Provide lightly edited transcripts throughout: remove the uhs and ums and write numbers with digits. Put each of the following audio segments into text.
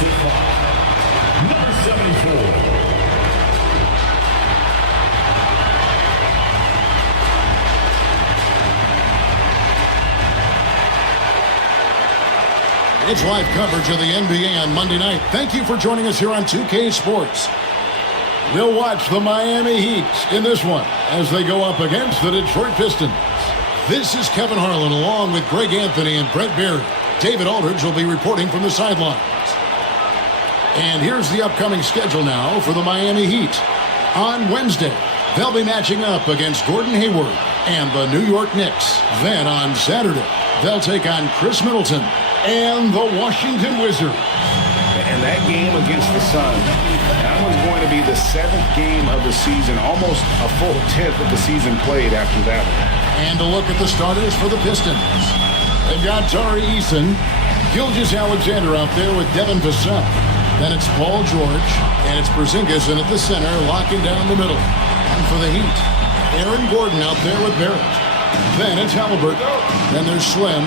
Number 74. It's live coverage of the NBA on Monday night. Thank you for joining us here on 2K Sports. We'll watch the Miami Heat in this one as they go up against the Detroit Pistons. This is Kevin Harlan along with Greg Anthony and Brett Barry. David Aldridge will be reporting from the sidelines. And here's the upcoming schedule now for the Miami Heat. On Wednesday, they'll be matching up against Gordon Hayward and the New York Knicks. Then on Saturday, they'll take on Chris Middleton and the Washington Wizards. And that game against the Suns, that was going to be the 7th game of the season, almost a full 10th of the season played after that one. And a look at the starters for the Pistons. They've got Tari Eason, Gilgeous-Alexander out there with Devin Vassell. Then it's Paul George, and it's Porzingis in at the center, locking down the middle. And for the Heat, Aaron Gordon out there with Barrett. Then it's Halliburton. Then there's Slim.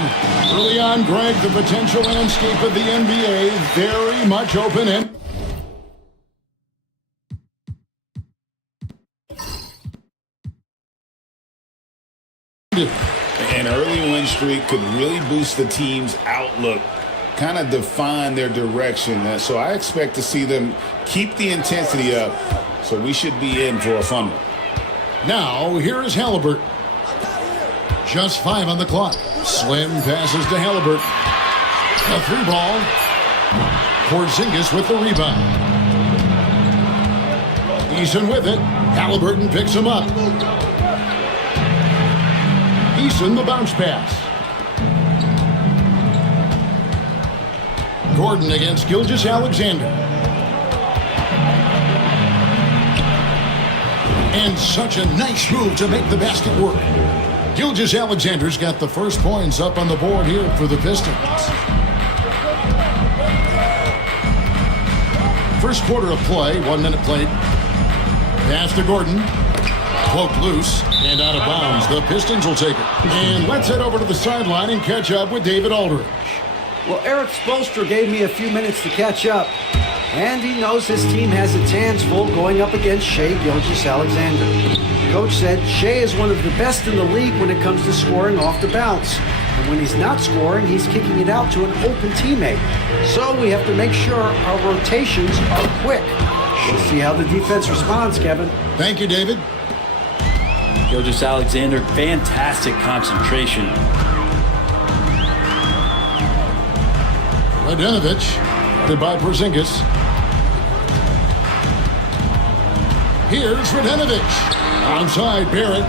Early on, Greg, the potential landscape of the NBA very much open and An early win streak could really boost the team's outlook, kind of define their direction. So I expect to see them keep the intensity up. So we should be in for a fun one. now here is Halliburton. Just 5 on the clock. Slim passes to Halliburton. A 3-ball. Porzingis with the rebound. Eason with it. Halliburton picks him up. Eason the bounce pass. Gordon against Gilgeous-Alexander. And such a nice move to make the basket work. Gilgeous-Alexander's got the first points up on the board here for the Pistons. First quarter of play, 1 minute played. Pass to Gordon. Poked loose and out of bounds. The Pistons will take it. And let's head over to the sideline and catch up with David Aldridge. Well, Eric Spoelstra gave me a few minutes to catch up. And he knows his team has its hands full going up against Shai Gilgeous-Alexander. Coach said Shai is one of the best in the league when it comes to scoring off the bounce. And when he's not scoring, he's kicking it out to an open teammate. So we have to make sure our rotations are quick. We'll see how the defense responds, Kevin. Thank you, David. Gilgeous-Alexander, fantastic concentration. Radenovich, headed by Porzingis. Here's Radenovich. Onside, Barrett.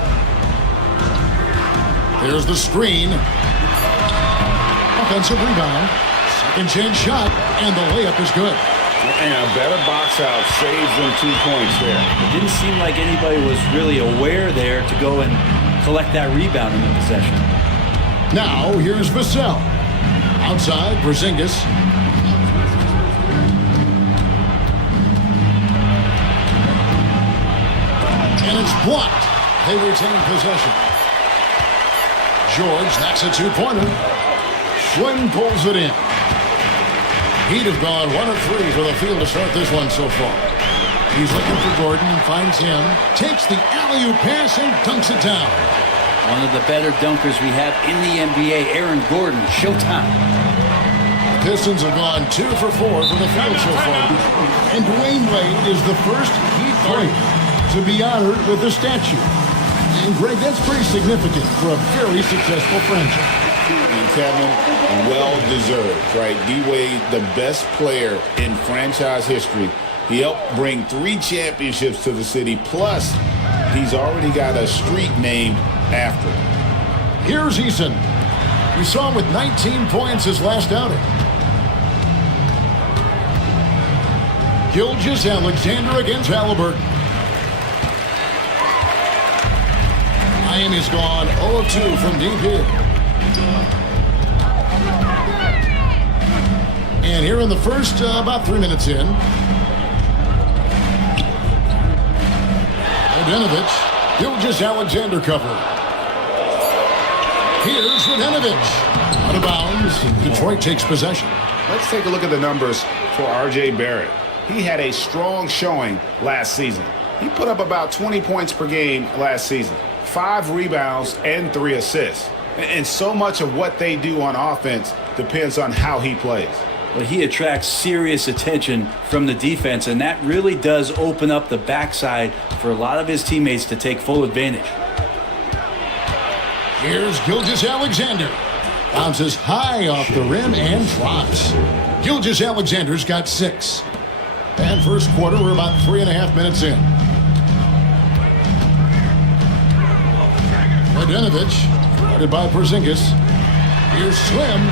There's the screen. Offensive rebound. Second chance shot, and the layup is good. And a better box out saves them 2 points there. It didn't seem like anybody was really aware there to go and collect that rebound in the possession. Now, here's Vassell. Outside, Porzingis. And it's blocked. They retain possession. George, that's a 2-pointer. Slim pulls it in. He'd have gone 1 of 3 for the field to start this one so far. He's looking for Gordon and finds him. Takes the alley-oop pass and dunks it down. One of the better dunkers we have in the NBA, Aaron Gordon. Showtime. The Pistons have gone 2 for 4 for the field so far. And Dwayne Wade is the first Heat player to be honored with a statue. And Greg, that's pretty significant for a very successful franchise. And Kevin, well-deserved, right? D-Wade, the best player in franchise history. He helped bring 3 championships to the city, plus he's already got a street named after him. Here's Eason. We saw him with 19 points his last outing. Gilgeous-Alexander against Halliburton. Miami's gone 0 of 2 from deep here. And here in the first, about 3 minutes in. Radenovich, Gilgeous-Alexander cover. Here's Radenovich. Out of bounds. Detroit takes possession. Let's take a look at the numbers for R.J. Barrett. He had a strong showing last season. He put up about 20 points per game last season, 5 rebounds and 3 assists. And so much of what they do on offense depends on how he plays. Well, he attracts serious attention from the defense, and that really does open up the backside for a lot of his teammates to take full advantage. Here's Gilgeous-Alexander. Bounces high off the rim and drops. Gilgeous-Alexander's got 6. And first quarter, we're about 3.5 minutes in. Mladenovich, guarded by Porzingis. Here's Slim.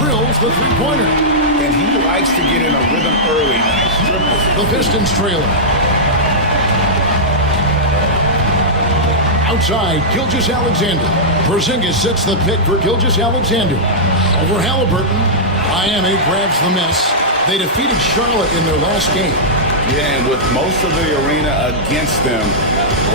Drills the three-pointer. And he likes to get in a rhythm early. Nice dribble. The Pistons trailing. Outside, Gilgeous-Alexander. Porzingis sets the pick for Gilgeous-Alexander. Over Halliburton. Miami grabs the miss. They defeated Charlotte in their last game. Yeah, and with most of the arena against them,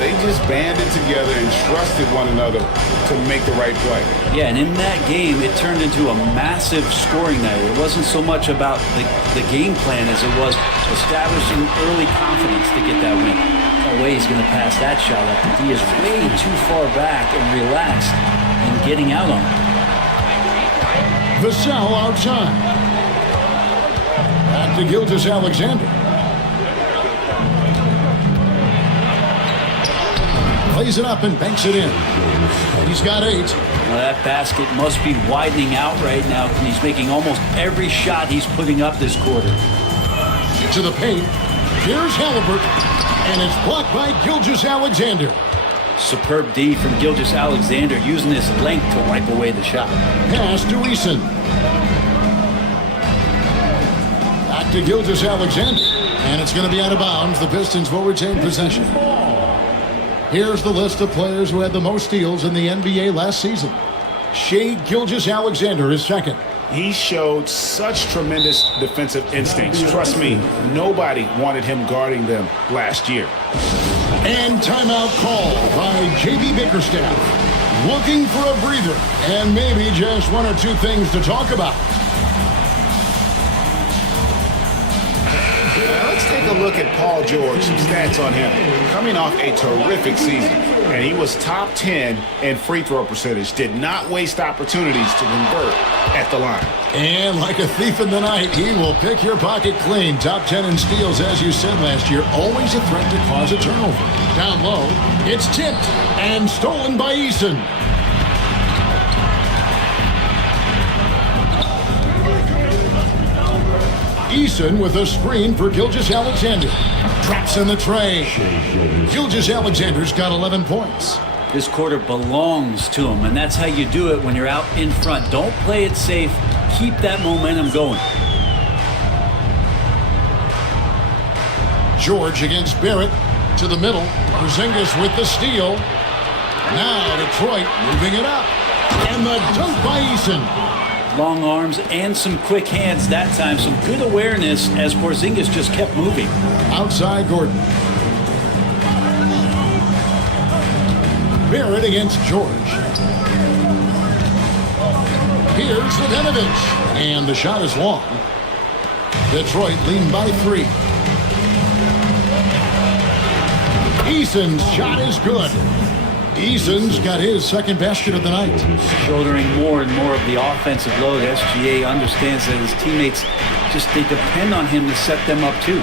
they just banded together and trusted one another to make the right play. Yeah, and in that game, it turned into a massive scoring night. It wasn't so much about the game plan as it was establishing early confidence to get that win. No way he's going to pass that shot up. The D is way too far back and relaxed in getting out on it. Vassell outside. Back to Gilgeous-Alexander. Plays it up and banks it in. He's got 8. Well, that basket must be widening out right now, and he's making almost every shot he's putting up this quarter. To the paint. Here's Halliburton. And it's blocked by Gilgeous-Alexander. Superb D from Gilgeous-Alexander, using his length to wipe away the shot. Pass to Eason. Back to Gilgeous-Alexander. And it's going to be out of bounds. The Pistons will retain possession. Here's the list of players who had the most steals in the NBA last season. Shai Gilgeous-Alexander is second. He showed such tremendous defensive instincts. Trust me, nobody wanted him guarding them last year. And timeout call by J.B. Bickerstaff. Looking for a breather and maybe just one or two things to talk about. Let's take a look at Paul George, some stats on him. Coming off a terrific season, and he was top 10 in free throw percentage. Did not waste opportunities to convert at the line. And like a thief in the night, he will pick your pocket clean. Top 10 in steals, as you said last year. Always a threat to cause a turnover. Down low, it's tipped and stolen by Eason. Eason with a screen for Gilgeous-Alexander. Traps in the tray. Gilgeous-Alexander's got 11 points. This quarter belongs to him, and that's how you do it when you're out in front. Don't play it safe. Keep that momentum going. George against Barrett to the middle. Porzingis with the steal. Now Detroit moving it up. And the dunk by Eason. Long arms and some quick hands that time. Some good awareness as Porzingis just kept moving. Outside Gordon. Barrett against George. Here's Mladenovich. And the shot is long. Detroit lead by 3. Eason's shot is good. Eason's got his second basket of the night. Shouldering more and more of the offensive load. SGA understands that his teammates they depend on him to set them up too.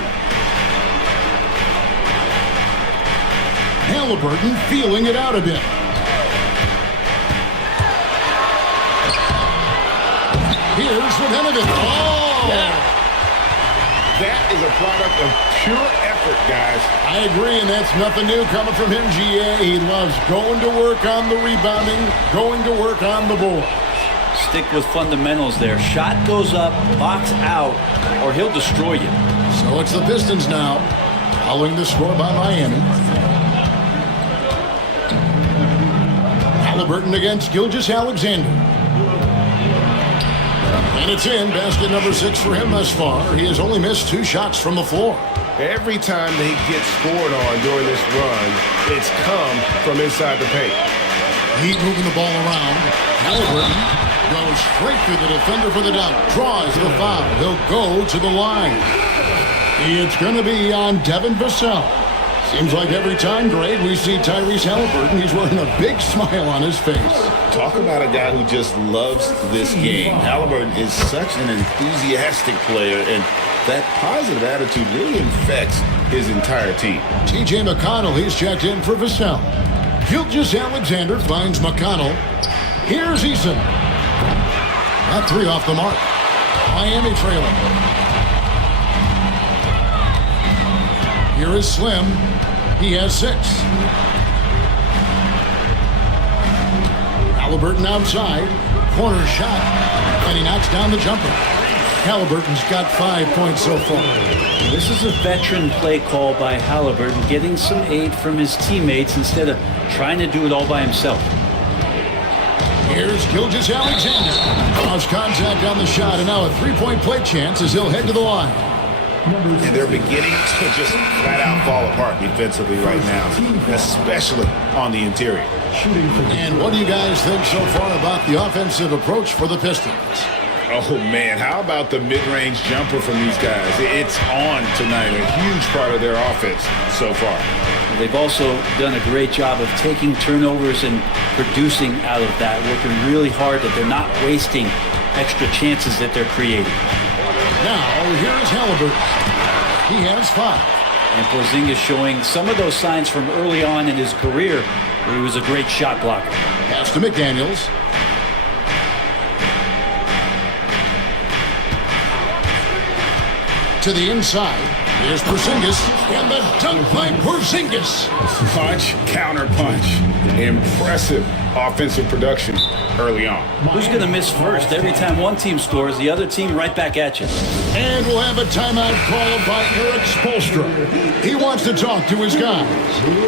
Halliburton feeling it out a bit. Here's Mladenovich. Oh! Yeah. That is a product of pure effort, guys. I agree, and that's nothing new coming from him, GA. He loves going to work on the rebounding, going to work on the board. Stick with fundamentals there. Shot goes up, box out, or he'll destroy you. So it's the Pistons now, following the score by Miami. Halliburton against Gilgeous-Alexander. And it's in. Basket number 6 for him thus far. He has only missed 2 shots from the floor. Every time they get scored on during this run, it's come from inside the paint. Heat moving the ball around. Halliburton Goes straight through the defender for the dunk. Draws the foul. He'll go to the line. It's going to be on Devin Vassell. Seems like every time, Greg, we see Tyrese Halliburton, he's wearing a big smile on his face. Talk about a guy who just loves this game. Halliburton is such an enthusiastic player, and that positive attitude really infects his entire team. T.J. McConnell, he's checked in for Vassell. Gilgeous-Alexander finds McConnell. Here's Eason. That three off the mark. Miami trailing. Here is Slim. He has 6. Halliburton outside. Corner shot. And he knocks down the jumper. Halliburton's got 5 points so far. This is a veteran play call by Halliburton, getting some aid from his teammates instead of trying to do it all by himself. Here's Gilgeous-Alexander. Draws contact on the shot, and now a three-point play chance as he'll head to the line. And they're beginning to just flat out fall apart defensively right now, especially on the interior. And what do you guys think so far about the offensive approach for the Pistons? Oh, man, how about the mid-range jumper from these guys? It's on tonight, a huge part of their offense so far. They've also done a great job of taking turnovers and producing out of that, working really hard that they're not wasting extra chances that they're creating. Now, here's Halliburton. He has 5. And Porzingis showing some of those signs from early on in his career where he was a great shot blocker. Pass to McDaniels. To the inside. Here's Porzingis. And the dunk by Porzingis. Punch, counter punch. Impressive offensive production early on. Who's going to miss first? Every time one team scores, the other team right back at you. And we'll have a timeout called by Eric Spoelstra. He wants to talk to his guys.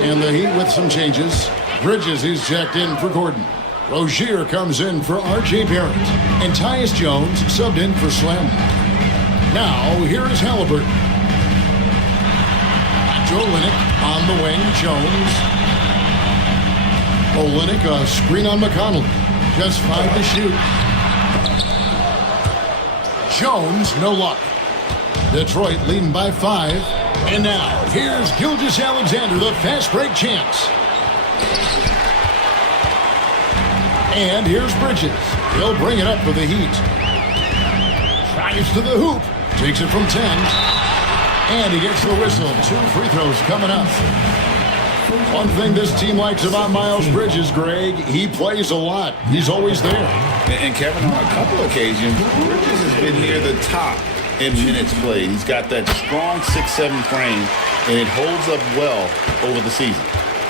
And the Heat with some changes. Bridges is checked in for Gordon. Rozier comes in for R.J. Barrett. And Tyus Jones subbed in for Slim. Now, here is Halliburton. Joe Olynyk on the wing. Jones. Olynyk, a screen on McConnell. Just 5 to shoot. Jones, no luck. Detroit leading by 5. And now, here's Gilgeous-Alexander, the fast break chance. And here's Bridges. He'll bring it up for the Heat. Drives to the hoop. Takes it from 10. And he gets the whistle. 2 free throws coming up. One thing this team likes about Miles Bridges, Greg, he plays a lot. He's always there. And Kevin, on a couple occasions, Bridges has been near the top in minutes played. He's got that strong 6'7" frame, and it holds up well over the season.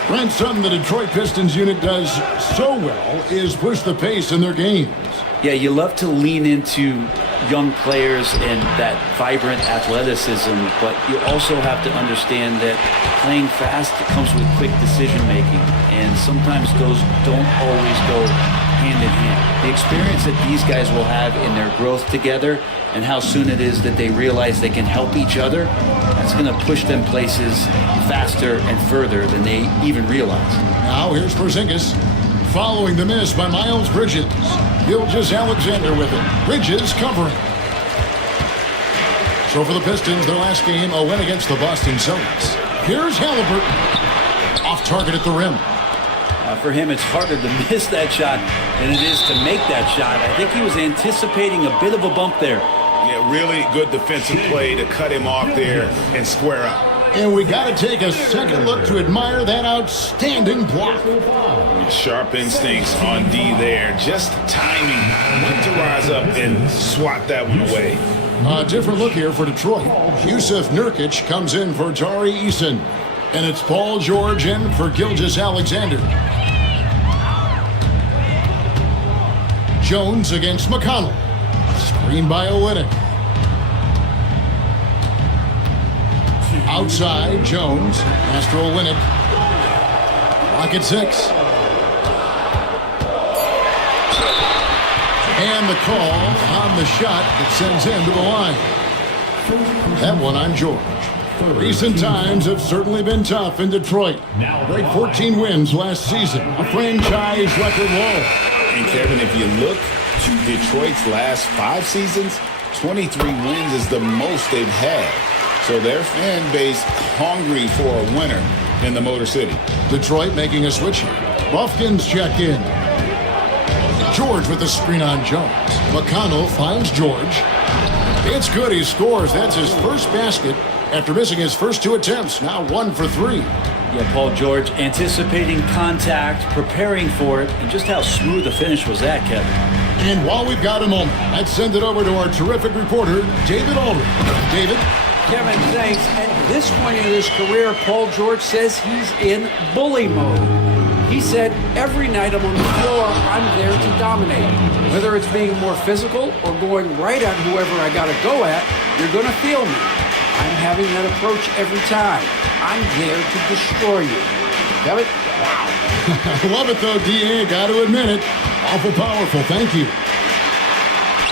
Brent, something the Detroit Pistons unit does so well is push the pace in their games. Yeah, you love to lean into young players and that vibrant athleticism, but you also have to understand that playing fast comes with quick decision making, and sometimes those don't always go hand in hand. The experience that these guys will have in their growth together and how soon it is that they realize they can help each other, that's going to push them places faster and further than they even realize. Now here's Porzingis. Following the miss by Miles Bridges. Gilgeous-Alexander with it. Bridges covering. So for the Pistons, their last game, a win against the Boston Celtics. Here's Halliburton. Off target at the rim. For him, it's harder to miss that shot than it is to make that shot. I think he was anticipating a bit of a bump there. Yeah, really good defensive play to cut him off there and square up. And we got to take a second look to admire that outstanding block. Sharp instincts on D there. Just timing when to rise up and swat that one away. A different look here for Detroit. Yusuf Nurkic comes in for Tari Eason. And it's Paul George in for Gilgeous-Alexander. Jones against McConnell. Screen by Olynyk. Outside, Jones. Master Olynyk. Lock at 6. And the call on the shot that sends him to the line. That one on George. Recent times have certainly been tough in Detroit. Great 14 wins last season. A franchise record low. And Kevin, if you look Detroit's last 5 seasons, 23 wins is the most they've had. So their fan base hungry for a winner in the Motor City. Detroit making a switch here. Buffkins check in. George with the screen on Jones. McConnell finds George. It's good, he scores. That's his first basket after missing his first 2 attempts. Now 1 for 3. Yeah, Paul George anticipating contact, preparing for it, and just how smooth the finish was that, Kevin. And while we've got a moment, let's send it over to our terrific reporter, David Aldridge. David? Kevin, thanks. At this point in his career, Paul George says he's in bully mode. He said, every night I'm on the floor, I'm there to dominate. Whether it's being more physical or going right at whoever I got to go at, you're going to feel me. I'm having that approach every time. I'm there to destroy you. Kevin? Wow. I love it, though, D.A. Got to admit it. Awful powerful. Thank you.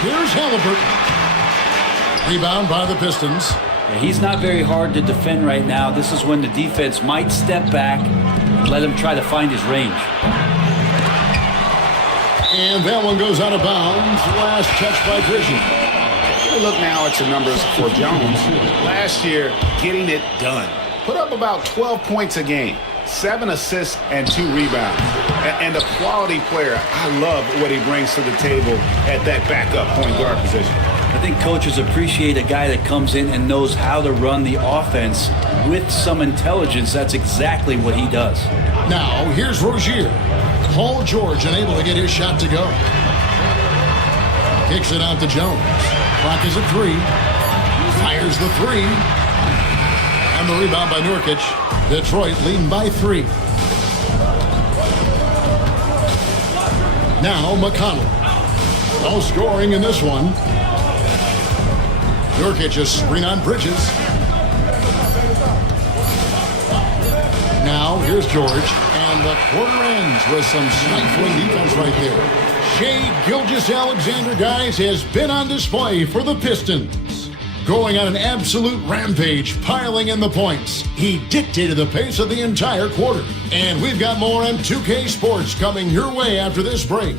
Here's Halliburton. Rebound by the Pistons. Yeah, he's not very hard to defend right now. This is when the defense might step back and let him try to find his range. And that one goes out of bounds. Last touch by Bridges. Look now at some numbers for Jones. Last year, getting it done. Put up about 12 points a game, 7 assists, and 2 rebounds. And a quality player. I love what he brings to the table at that backup point guard position. I think coaches appreciate a guy that comes in and knows how to run the offense with some intelligence. That's exactly what he does. Now, here's Rozier. Paul George unable to get his shot to go. Kicks it out to Jones. Clock is at 3. Fires the 3. And the rebound by Nurkic. Detroit leading by 3. Now McConnell. No scoring in this one. Nurkic a screen on Bridges. Now here's George. And the quarter ends with some stifling defense right there. Shai Gilgeous-Alexander, guys, has been on display for the Pistons. Going on an absolute rampage, piling in the points. He dictated the pace of the entire quarter. And we've got more on 2K Sports coming your way after this break.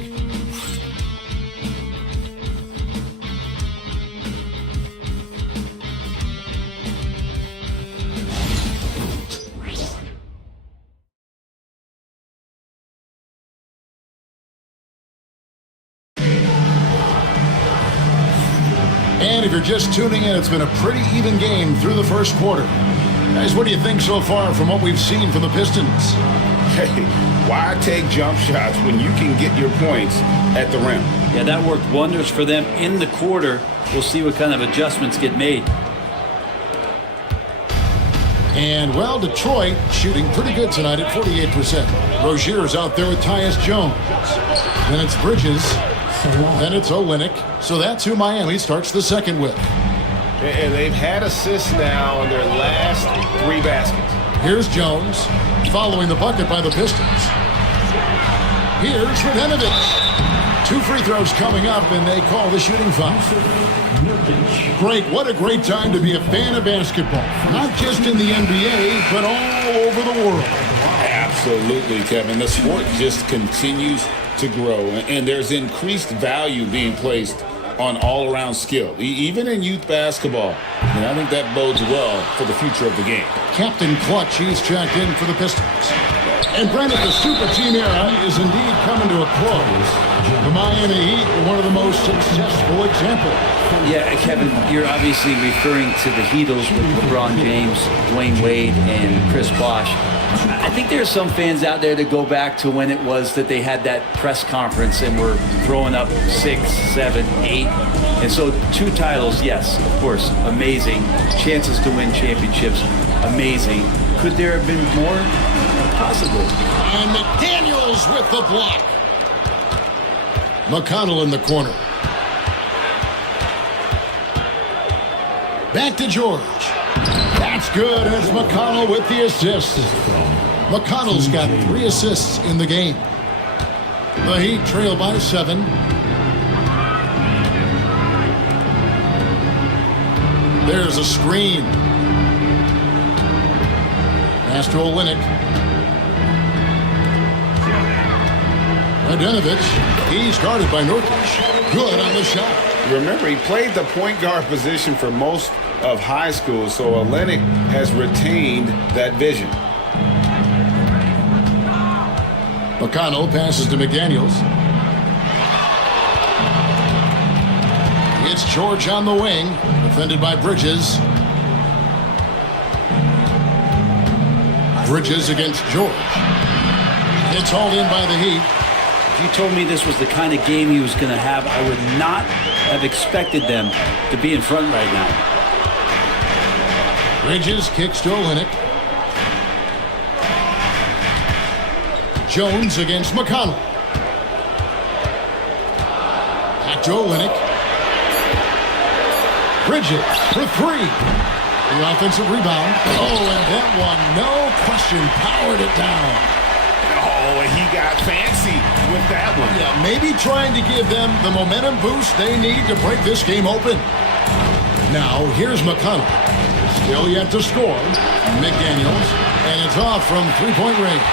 And if you're just tuning in, it's been a pretty even game through the first quarter. Guys, what do you think so far from what we've seen from the Pistons? Hey, why take jump shots when you can get your points at the rim? Yeah, that worked wonders for them in the quarter. We'll see what kind of adjustments get made. And, well, Detroit shooting pretty good tonight at 48%. Rozier's out there with Tyus Jones. Then it's Bridges. Then it's Olynyk. So that's who Miami starts the second with. And they've had assists now in their last 3 baskets. Here's Jones, following the bucket by the Pistons. Here's Radenovic. 2 free throws coming up, and they call the shooting foul. Greg, what a great time to be a fan of basketball. Not just in the NBA, but all over the world. Absolutely, Kevin. The sport just continues to grow, and there's increased value being placed on all-around skill, even in youth basketball. And I think that bodes well for the future of the game. Captain Clutch, he's checked in for the Pistons. And Brandon, the super team era is indeed coming to a close. The Miami Heat were one of the most successful examples. Yeah, Kevin, you're obviously referring to the Heatles with LeBron James, Dwayne Wade, and Chris Bosh. I think there's some fans out there that go back to when it was that they had that press conference and were throwing up 6, 7, 8. And so 2 titles, yes, of course, amazing. Chances to win championships, amazing. Could there have been more? Possibly. And McDaniels with the block. McConnell in the corner. Back to George. That's good. It's McConnell with the assist. McConnell's got 3 assists in the game. The Heat trail by 7. There's a screen. Pass to Olynyk. Radenovich, he's guarded by Nurkic. Good on the shot. Remember, he played the point guard position for most of high school, so Olenek has retained that vision. McConnell passes to McDaniels. It's George on the wing, defended by Bridges. Bridges against George. It's hauled in by the Heat. If you told me this was the kind of game he was going to have, I would not have expected them to be in front right now. Bridges kicks to Olenek. Jones against McConnell. Back to Olenek. Bridges for three. The offensive rebound. Oh, and that one, no question, powered it down. Oh, and he got fancy with that one. Yeah, maybe trying to give them the momentum boost they need to break this game open. Now, here's McConnell. Still yet to score. McDaniels. And it's off from three-point range.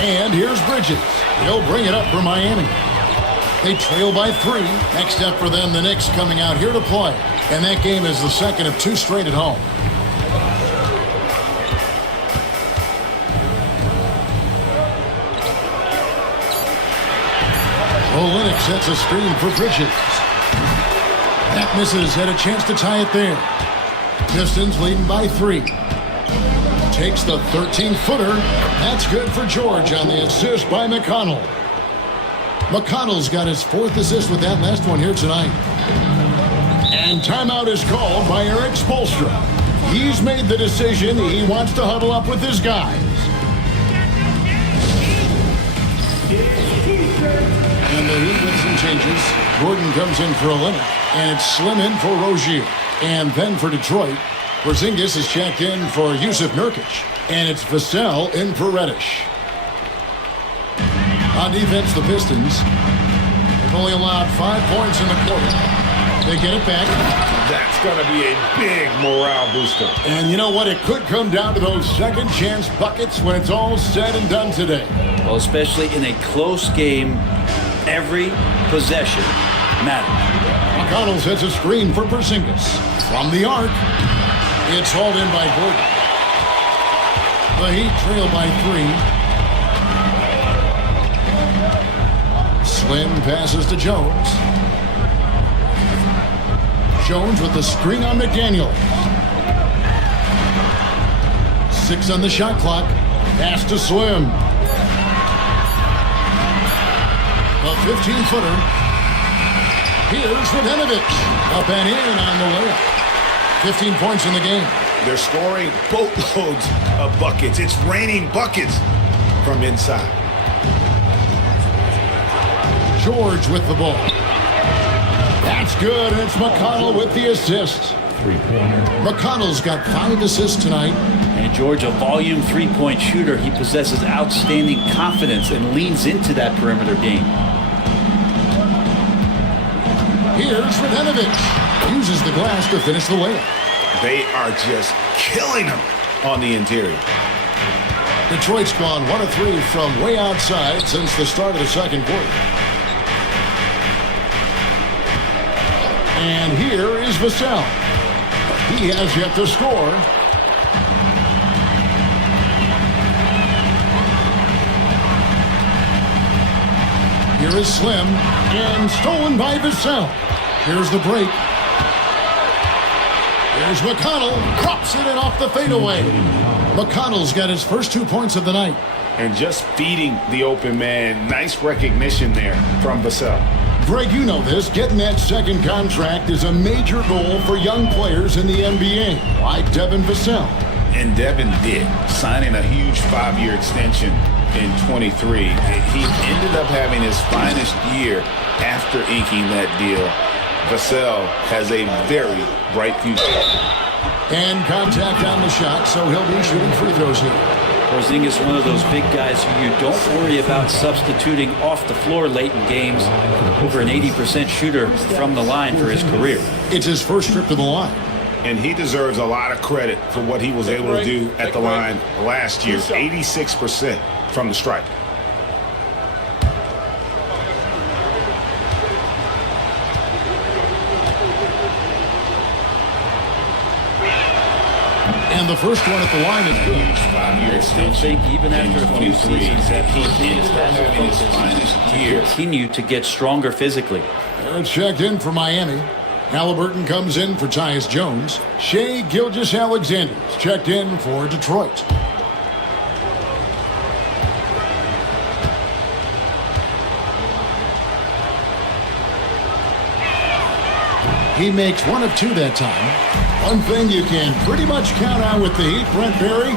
And here's Bridges. He'll bring it up for Miami. They trail by three. Next up for them, the Knicks coming out here to play. And that game is the second of two straight at home. Olenek sets a screen for Bridges. That misses, had a chance to tie it there. Pistons leading by three. Takes the 13-footer. That's good for George on the assist by McConnell. McConnell's got his fourth assist with that last one here tonight. And timeout is called by Eric Spoelstra. He's made the decision he wants to huddle up with his guys. And the Heat with some changes. Gordon comes in for Olenek. And it's Slim in for Rozier. And then for Detroit, Porzingis is checked in for Yusuf Nurkic. And it's Vassell in for Reddish. On defense, the Pistons have only allowed 5 points in the quarter. They get it back. That's going to be a big morale booster. And you know what? It could come down to those second chance buckets when it's all said and done today. Well, especially in a close game, every possession matters. McConnell sets a screen for Porzingis. From the arc, it's hauled in by Gordon. The Heat trail by three. Slim passes to Jones. Jones with the screen on McDaniel. 6 on the shot clock. Pass to Slim. A 15-footer. Here's Radenovich. Up and in on the layup. 15 points in the game. They're scoring boatloads of buckets. It's raining buckets from inside. George with the ball. That's good, and it's McConnell with the assist. McConnell's got 5 assists tonight. And George, a volume three-point shooter, he possesses outstanding confidence and leans into that perimeter game. Here's Radenovich. Uses the glass to finish the layup. They are just killing them on the interior. Detroit's gone 1 of 3 from way outside since the start of the second quarter. And here is Vassell. He has yet to score. Here is Slim, and stolen by Vassell. Here's the break. Here's McConnell, drops it in off the fadeaway. McConnell's got his first 2 points of the night. And just feeding the open man. Nice recognition there from Vassell. Greg, you know this. Getting that second contract is a major goal for young players in the NBA, like Devin Vassell. And Devin did, signing a huge 5-year extension in 23. He ended up having his finest year after inking that deal. Vassell has a very bright future. And contact on the shot, so he'll be shooting free throws here. Porzingis, one of those big guys who you don't worry about substituting off the floor late in games. Over an 80% shooter from the line for his career. It's his first trip to the line. And he deserves a lot of credit for what he was able to do at the line last year. 86% from the stripe. And the first one at the line is good. 5-year Still think even after a few seasons that Porzingis has a focus to continue to get stronger physically. Barrett checked in for Miami. Halliburton comes in for Tyus Jones. Shai Gilgeous-Alexander checked in for Detroit. He makes 1 of 2 that time. One thing you can pretty much count on with the Heat, Brent Barry,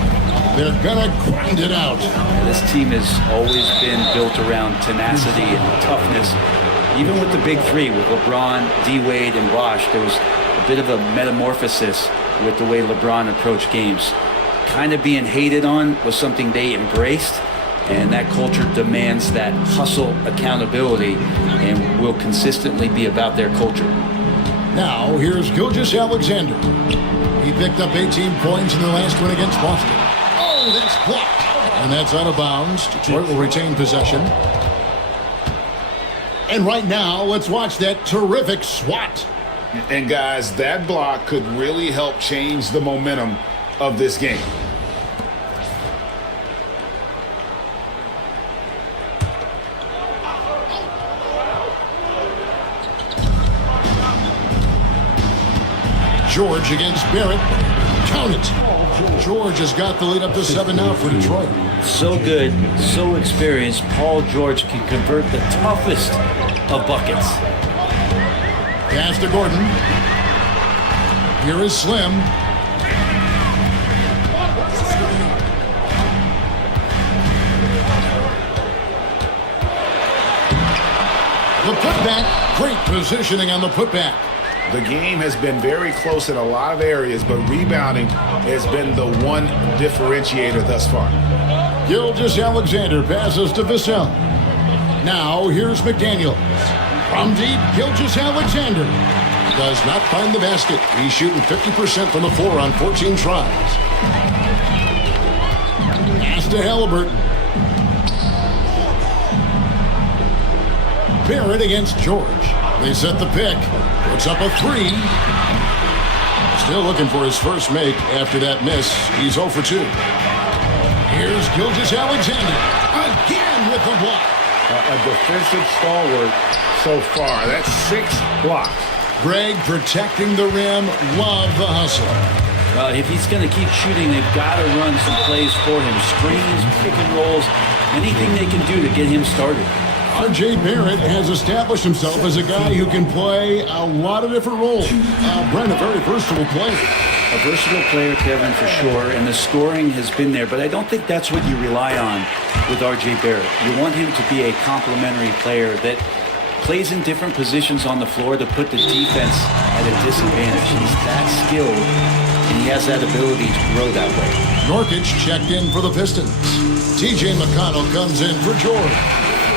they're going to grind it out. This team has always been built around tenacity and toughness. Even with the big three, with LeBron, D-Wade, and Bosh, there was a bit of a metamorphosis with the way LeBron approached games. Kind of being hated on was something they embraced, and that culture demands that hustle accountability and will consistently be about their culture. Now, here's Gilgeous-Alexander. He picked up 18 points in the last win against Boston. Oh, that's blocked. And that's out of bounds. Detroit will retain possession. And right now, let's watch that terrific swat. And guys, that block could really help change the momentum of this game. George against Barrett. Count it. George has got the lead up to 7 now for Detroit. So good, so experienced, Paul George can convert the toughest of buckets. Pass to Gordon. Here is Slim. The putback. Great positioning on the putback. The game has been very close in a lot of areas, but rebounding has been the one differentiator thus far. Gilgeous-Alexander passes to Vassell. Now here's McDaniel. From deep, Gilgeous-Alexander does not find the basket. He's shooting 50% from the floor on 14 tries. Pass to Halliburton. Barrett against George. They set the pick. Puts up a 3. Still looking for his first make after that miss. He's 0 for 2. Here's Gilgeous-Alexander. Again with the block. A defensive stalwart so far. That's 6 blocks. Greg protecting the rim. Love the hustle. If he's going to keep shooting, they've got to run some plays for him. Screens, pick and rolls, anything they can do to get him started. R.J. Barrett has established himself as a guy who can play a lot of different roles. Brent, a very versatile player. A versatile player, Kevin, for sure, and the scoring has been there, but I don't think that's what you rely on with R.J. Barrett. You want him to be a complementary player that plays in different positions on the floor to put the defense at a disadvantage. He's that skilled, and he has that ability to grow that way. Nurkic checked in for the Pistons. T.J. McConnell comes in for George.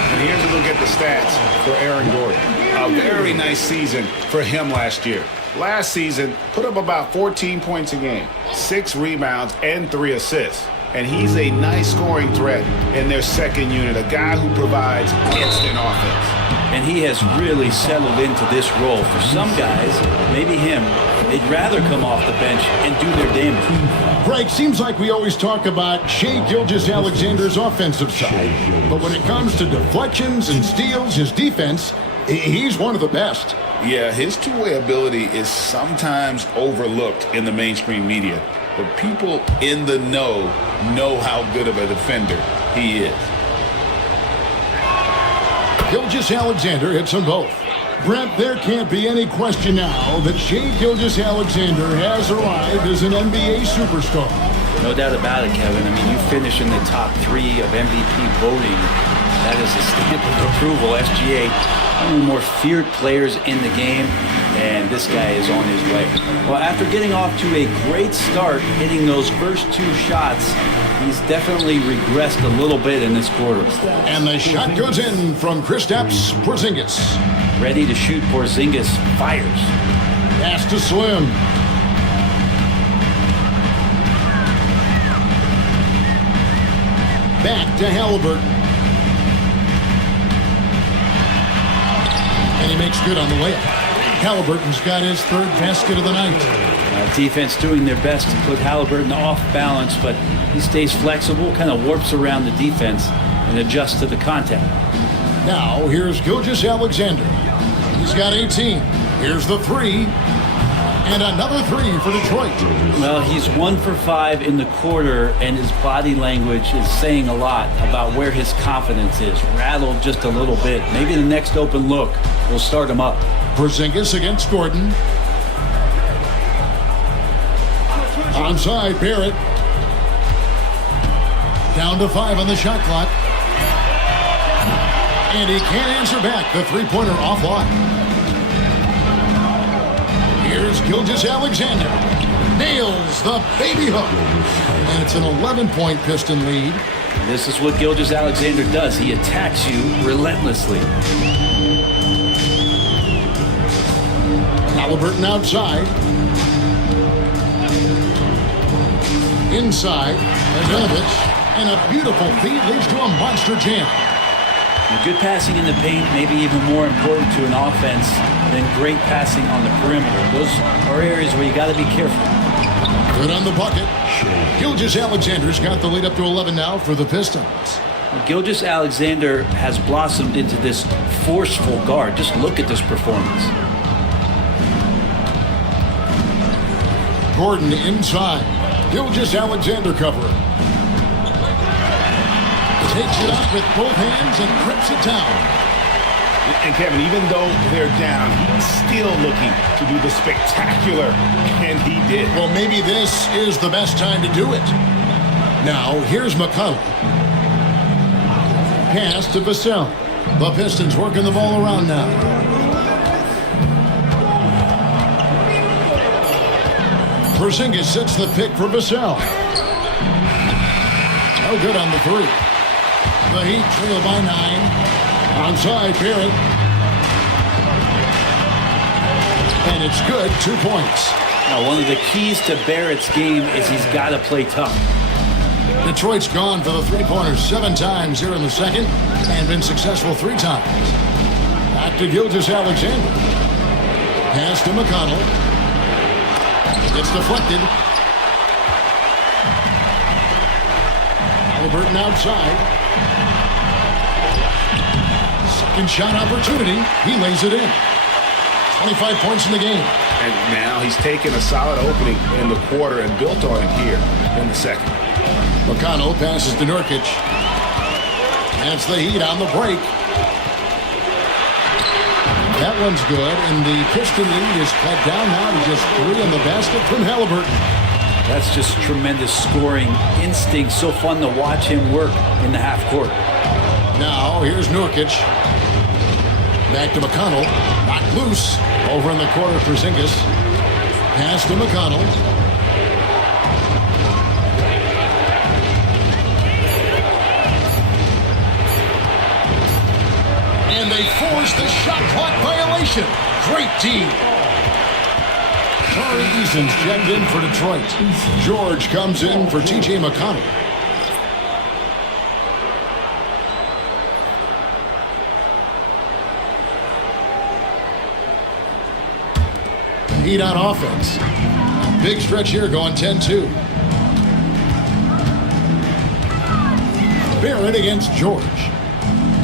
And here's a look at the stats for Aaron Gordon. A very nice season for him last year. Last season, put up about 14 points a game, 6 rebounds, and 3 assists. And he's a nice scoring threat in their second unit, a guy who provides instant offense. And he has really settled into this role. For some guys, maybe him, they'd rather come off the bench and do their damage. Greg, seems like we always talk about Shai Gilgeous-Alexander's offensive side. But when it comes to deflections and steals, his defense, he's one of the best. Yeah, his two-way ability is sometimes overlooked in the mainstream media. But people in the know how good of a defender he is. Gilgeous-Alexander hits them both. Brent, there can't be any question now that Shai Gilgeous-Alexander has arrived as an NBA superstar. No doubt about it, Kevin. I mean, you finish in the top 3 of MVP voting. That is a stamp of approval. SGA, one of the more feared players in the game, and this guy is on his way. Well, after getting off to a great start, hitting those first 2 shots, he's definitely regressed a little bit in this quarter. And the shot goes in from Kristaps Porzingis. Ready to shoot, Porzingis fires. Pass to Slim. Back to Halliburton. And he makes good on the layup. Halliburton's got his 3rd basket of the night. Defense doing their best to put Halliburton off balance, but he stays flexible, kind of warps around the defense and adjusts to the contact. Now, here's Gilgeous-Alexander. He's got 18. Here's the three. And another three for Detroit. Well, he's 1 for 5 in the quarter, and his body language is saying a lot about where his confidence is. Rattled just a little bit. Maybe the next open look will start him up. Porzingis against Gordon. Onside, Barrett. Down to 5 on the shot clock. And he can't answer back. The three-pointer offline. Here's Gilgeous-Alexander. Nails the baby hook. And it's an 11-point Piston lead. This is what Gilgeous-Alexander does. He attacks you relentlessly. Halliburton outside. Inside. Bogdanovic. And a beautiful feed leads to a monster jam. Good passing in the paint may be even more important to an offense than great passing on the perimeter. Those are areas where you got to be careful. Good on the bucket. Gilgeous-Alexander's got the lead up to 11 now for the Pistons. Gilgeous-Alexander has blossomed into this forceful guard. Just look at this performance. Gordon inside. Gilgeous-Alexander covering. Takes it up with both hands and grips it down. And Kevin, even though they're down, he's still looking to do the spectacular, and he did. Well, maybe this is the best time to do it. Now, here's McConnell. Pass to Vassell. The Pistons working the ball around now. Porzingis sets the pick for Vassell. No good on the three. The Heat trail by 9. Onside, Barrett. And it's good, 2 points. Now, one of the keys to Barrett's game is he's got to play tough. Detroit's gone for the three-pointers 7 times here in the second and been successful 3 times. Back to Gilgeous-Alexander. Pass to McConnell. It's deflected. Halliburton outside. Second shot opportunity. He lays it in. 25 points in the game. And now he's taken a solid opening in the quarter and built on it here in the second. McConnell passes to Nurkic. That's the Heat on the break. That one's good, and the Piston lead is cut down now to just 3 in the basket from Halliburton. That's just tremendous scoring instinct. So fun to watch him work in the half court. Now, here's Nurkic. Back to McConnell. Knocked loose. Over in the corner for Porzingis. Pass to McConnell. And they force the shot clock violation. Great team. Tari Eason's checked in for Detroit. George comes in for T.J. McConnell. Heat on offense. Big stretch here going 10-2. Barrett against George.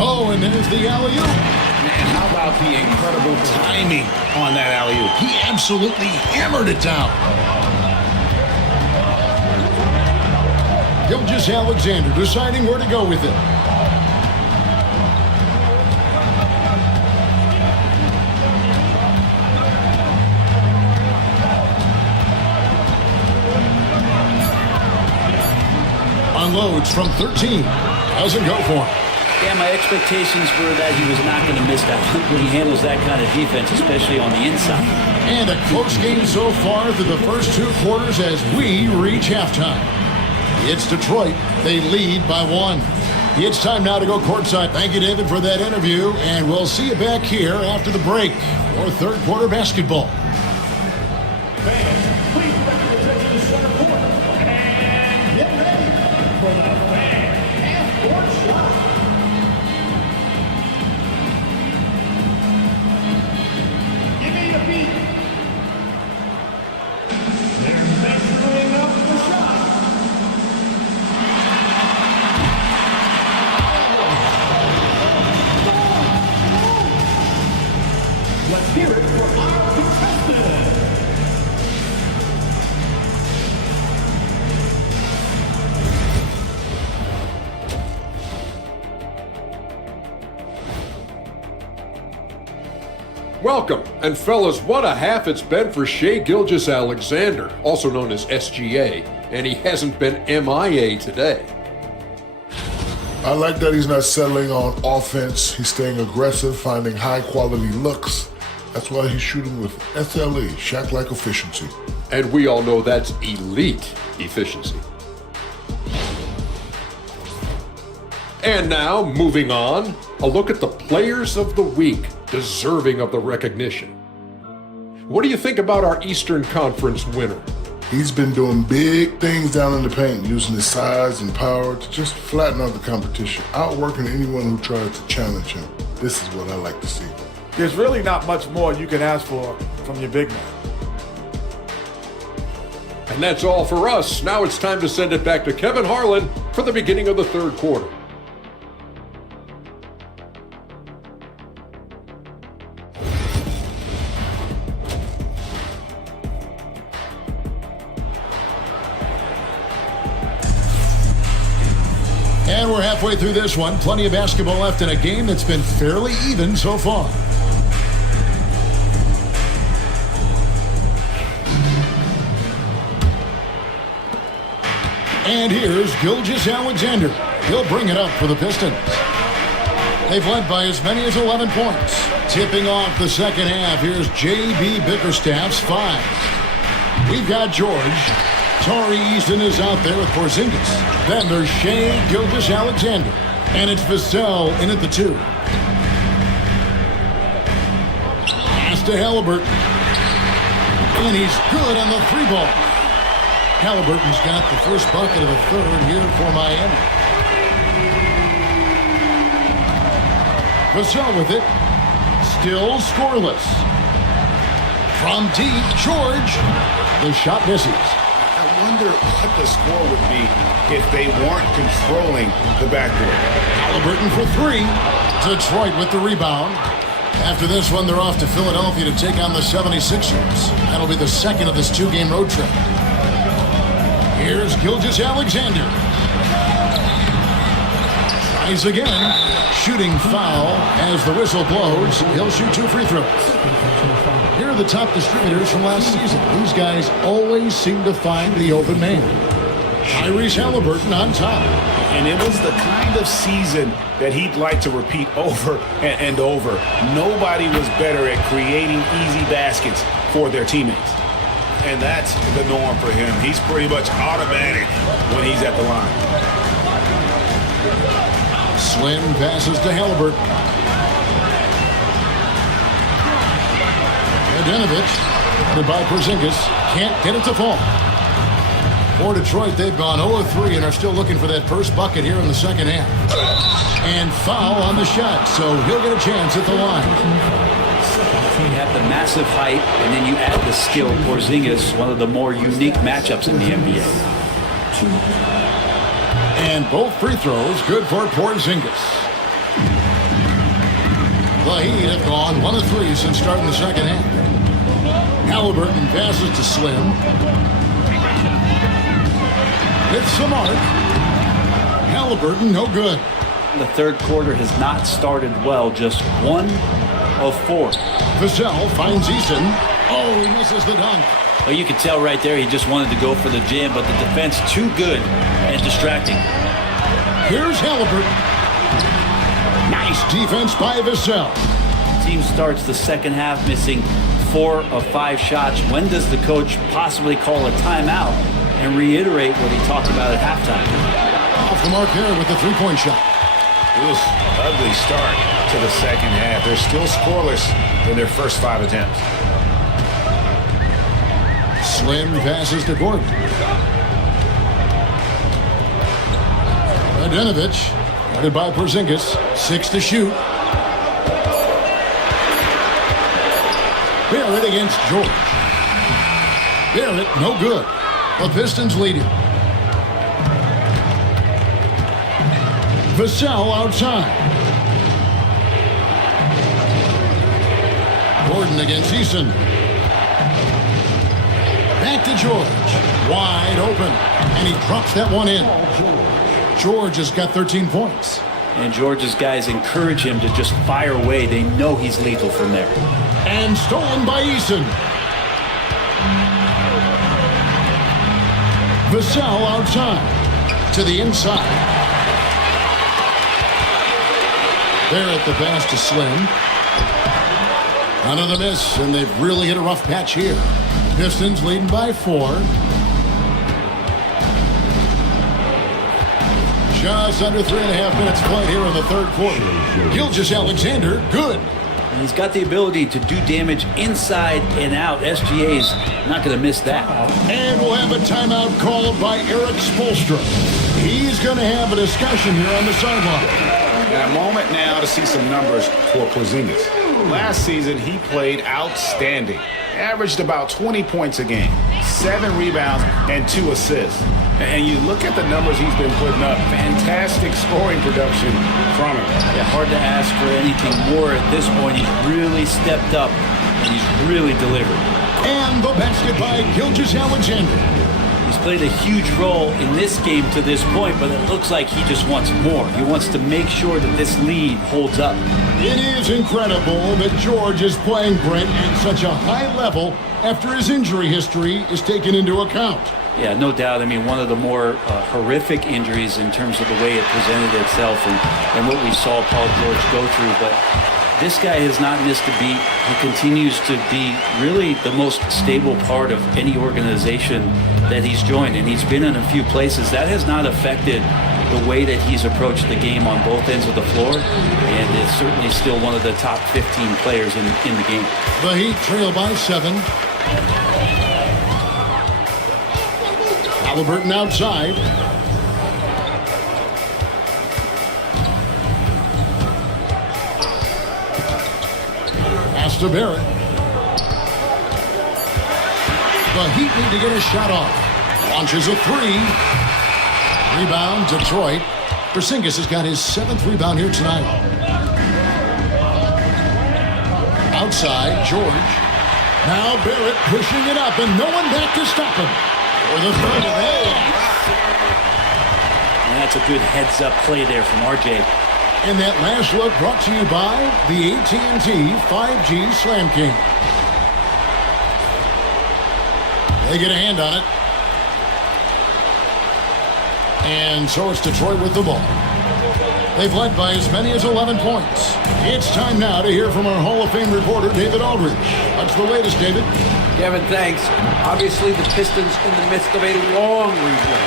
Oh, and there's the alley-oop. And how about the incredible timing on that alley-oop? He absolutely hammered it down. Gilgeous-Alexander deciding where to go with it. Unloads from 13. Doesn't go for him. Yeah, my expectations were that he was not going to miss that when he handles that kind of defense, especially on the inside. And a close game so far through the first 2 quarters as we reach halftime. It's Detroit. They lead by 1. It's time now to go courtside. Thank you, David, for that interview, and we'll see you back here after the break for third quarter basketball. Fans, please represent to the center court and get ready for the fan half-court shot. Give me the beat. Welcome, and fellas, what a half it's been for Shai Gilgeous-Alexander, also known as SGA, and he hasn't been MIA today. I like that he's not settling on offense. He's staying aggressive, finding high-quality looks. That's why he's shooting with SLE, shot-like efficiency. And we all know that's elite efficiency. And now, moving on, a look at the players of the week deserving of the recognition. What do you think about our Eastern Conference winner? He's been doing big things down in the paint, using his size and power to just flatten out the competition, outworking anyone who tries to challenge him. This is what I like to see. There's really not much more you can ask for from your big man. And that's all for us. Now it's time to send it back to Kevin Harlan for the beginning of the third quarter. And we're halfway through this one. Plenty of basketball left in a game that's been fairly even so far. And here's Gilgeous-Alexander. He'll bring it up for the Pistons. They've led by as many as 11 points. Tipping off the second half, here's J.B. Bickerstaff's 5. We've got George. Tari Eason is out there with Porzingis. Then there's Shai Gilgeous-Alexander. And it's Vassell in at the 2. Pass to Halliburton. And he's good on the 3 ball. Halliburton's got the first bucket of the third here for Miami. Vassell with it. Still scoreless. From deep, George. The shot misses. I wonder what the score would be if they weren't controlling the backcourt. Halliburton for 3. Detroit with the rebound. After this one, they're off to Philadelphia to take on the 76ers. That'll be the second of this 2-game road trip. Here's Gilgeous-Alexander. Tries again. Shooting foul as the whistle blows. He'll shoot 2 free throws. Here are the top distributors from last season. These guys always seem to find the open man. Tyrese Halliburton on top. And it was the kind of season that he'd like to repeat over and over. Nobody was better at creating easy baskets for their teammates. And that's the norm for him. He's pretty much automatic when he's at the line. Slim passes to Halliburton. Bogdanovic, headed by Porzingis, can't get it to fall. For Detroit, they've gone 0-3 and are still looking for that first bucket here in the second half. And foul on the shot, so he'll get a chance at the line. You have the massive height, and then you add the skill. Porzingis, one of the more unique matchups in the NBA. And both free throws good for Porzingis. The Heat have gone 1 of 3 since starting the second half. Halliburton passes to Slim. It's Samart. Halliburton, no good. The third quarter has not started well, just 1 of 4. Vassell finds Eason. Oh, he misses the dunk. Well, you could tell right there he just wanted to go for the jam, but the defense too good and distracting. Here's Halliburton. Nice defense by Vassell. Team starts the second half missing 4 of 5 shots. When does the coach possibly call a timeout and reiterate what he talked about at halftime? Off the mark there with the 3-point shot. Ugly start to the second half. They're still scoreless in their first 5 attempts. Slim passes to Gordon. Bogdanovic, headed by Porzingis, 6 to shoot. Barrett against George. Barrett, no good. The Pistons leading. Vassell outside. Gordon against Eason. Back to George. Wide open. And he drops that one in. George has got 13 points. And George's guys encourage him to just fire away. They know he's lethal from there. And stolen by Eason. Vassell outside. To the inside. Barrett the pass to Slim. Another miss, and they've really hit a rough patch here. Pistons leading by 4. Just under 3.5 minutes played here in the third quarter. Gilgeous-Alexander, good. And he's got the ability to do damage inside and out. SGA's not going to miss that. And we'll have a timeout called by Eric Spoelstra. He's going to have a discussion here on the sideline. And a moment now to see some numbers for Porzingis. Last season, he played outstanding. Averaged about 20 points a game, 7 rebounds, and 2 assists. And you look at the numbers he's been putting up, fantastic scoring production from him. Yeah, hard to ask for anything more at this point. He's really stepped up, and he's really delivered. And the basket by Gilgeous-Alexander. He's played a huge role in this game to this point, but it looks like he just wants more. He wants to make sure that this lead holds up. It is incredible that George is playing Brent at such a high level after his injury history is taken into account. Yeah, no doubt. I mean, one of the more horrific injuries in terms of the way it presented itself and what we saw Paul George go through. But this guy has not missed a beat. He continues to be really the most stable part of any organization that he's joined. And he's been in a few places. That has not affected the way that he's approached the game on both ends of the floor. And is certainly still one of the top 15 players in the game. The Heat trail by 7. Halliburton outside. Pass to Barrett. The Heat need to get a shot off. Launches a 3. Rebound, Detroit. Porzingis has got his 7th rebound here tonight. Outside, George. Now Barrett pushing it up, and no one back to stop him. For the third of it. And that's a good heads-up play there from RJ. And that last look brought to you by the AT&T 5G Slam King. They get a hand on it. And so it's Detroit with the ball. They've led by as many as 11 points. It's time now to hear from our Hall of Fame reporter, David Aldridge. What's the latest, David? Kevin, thanks. Obviously, the Pistons in the midst of a long rebuild.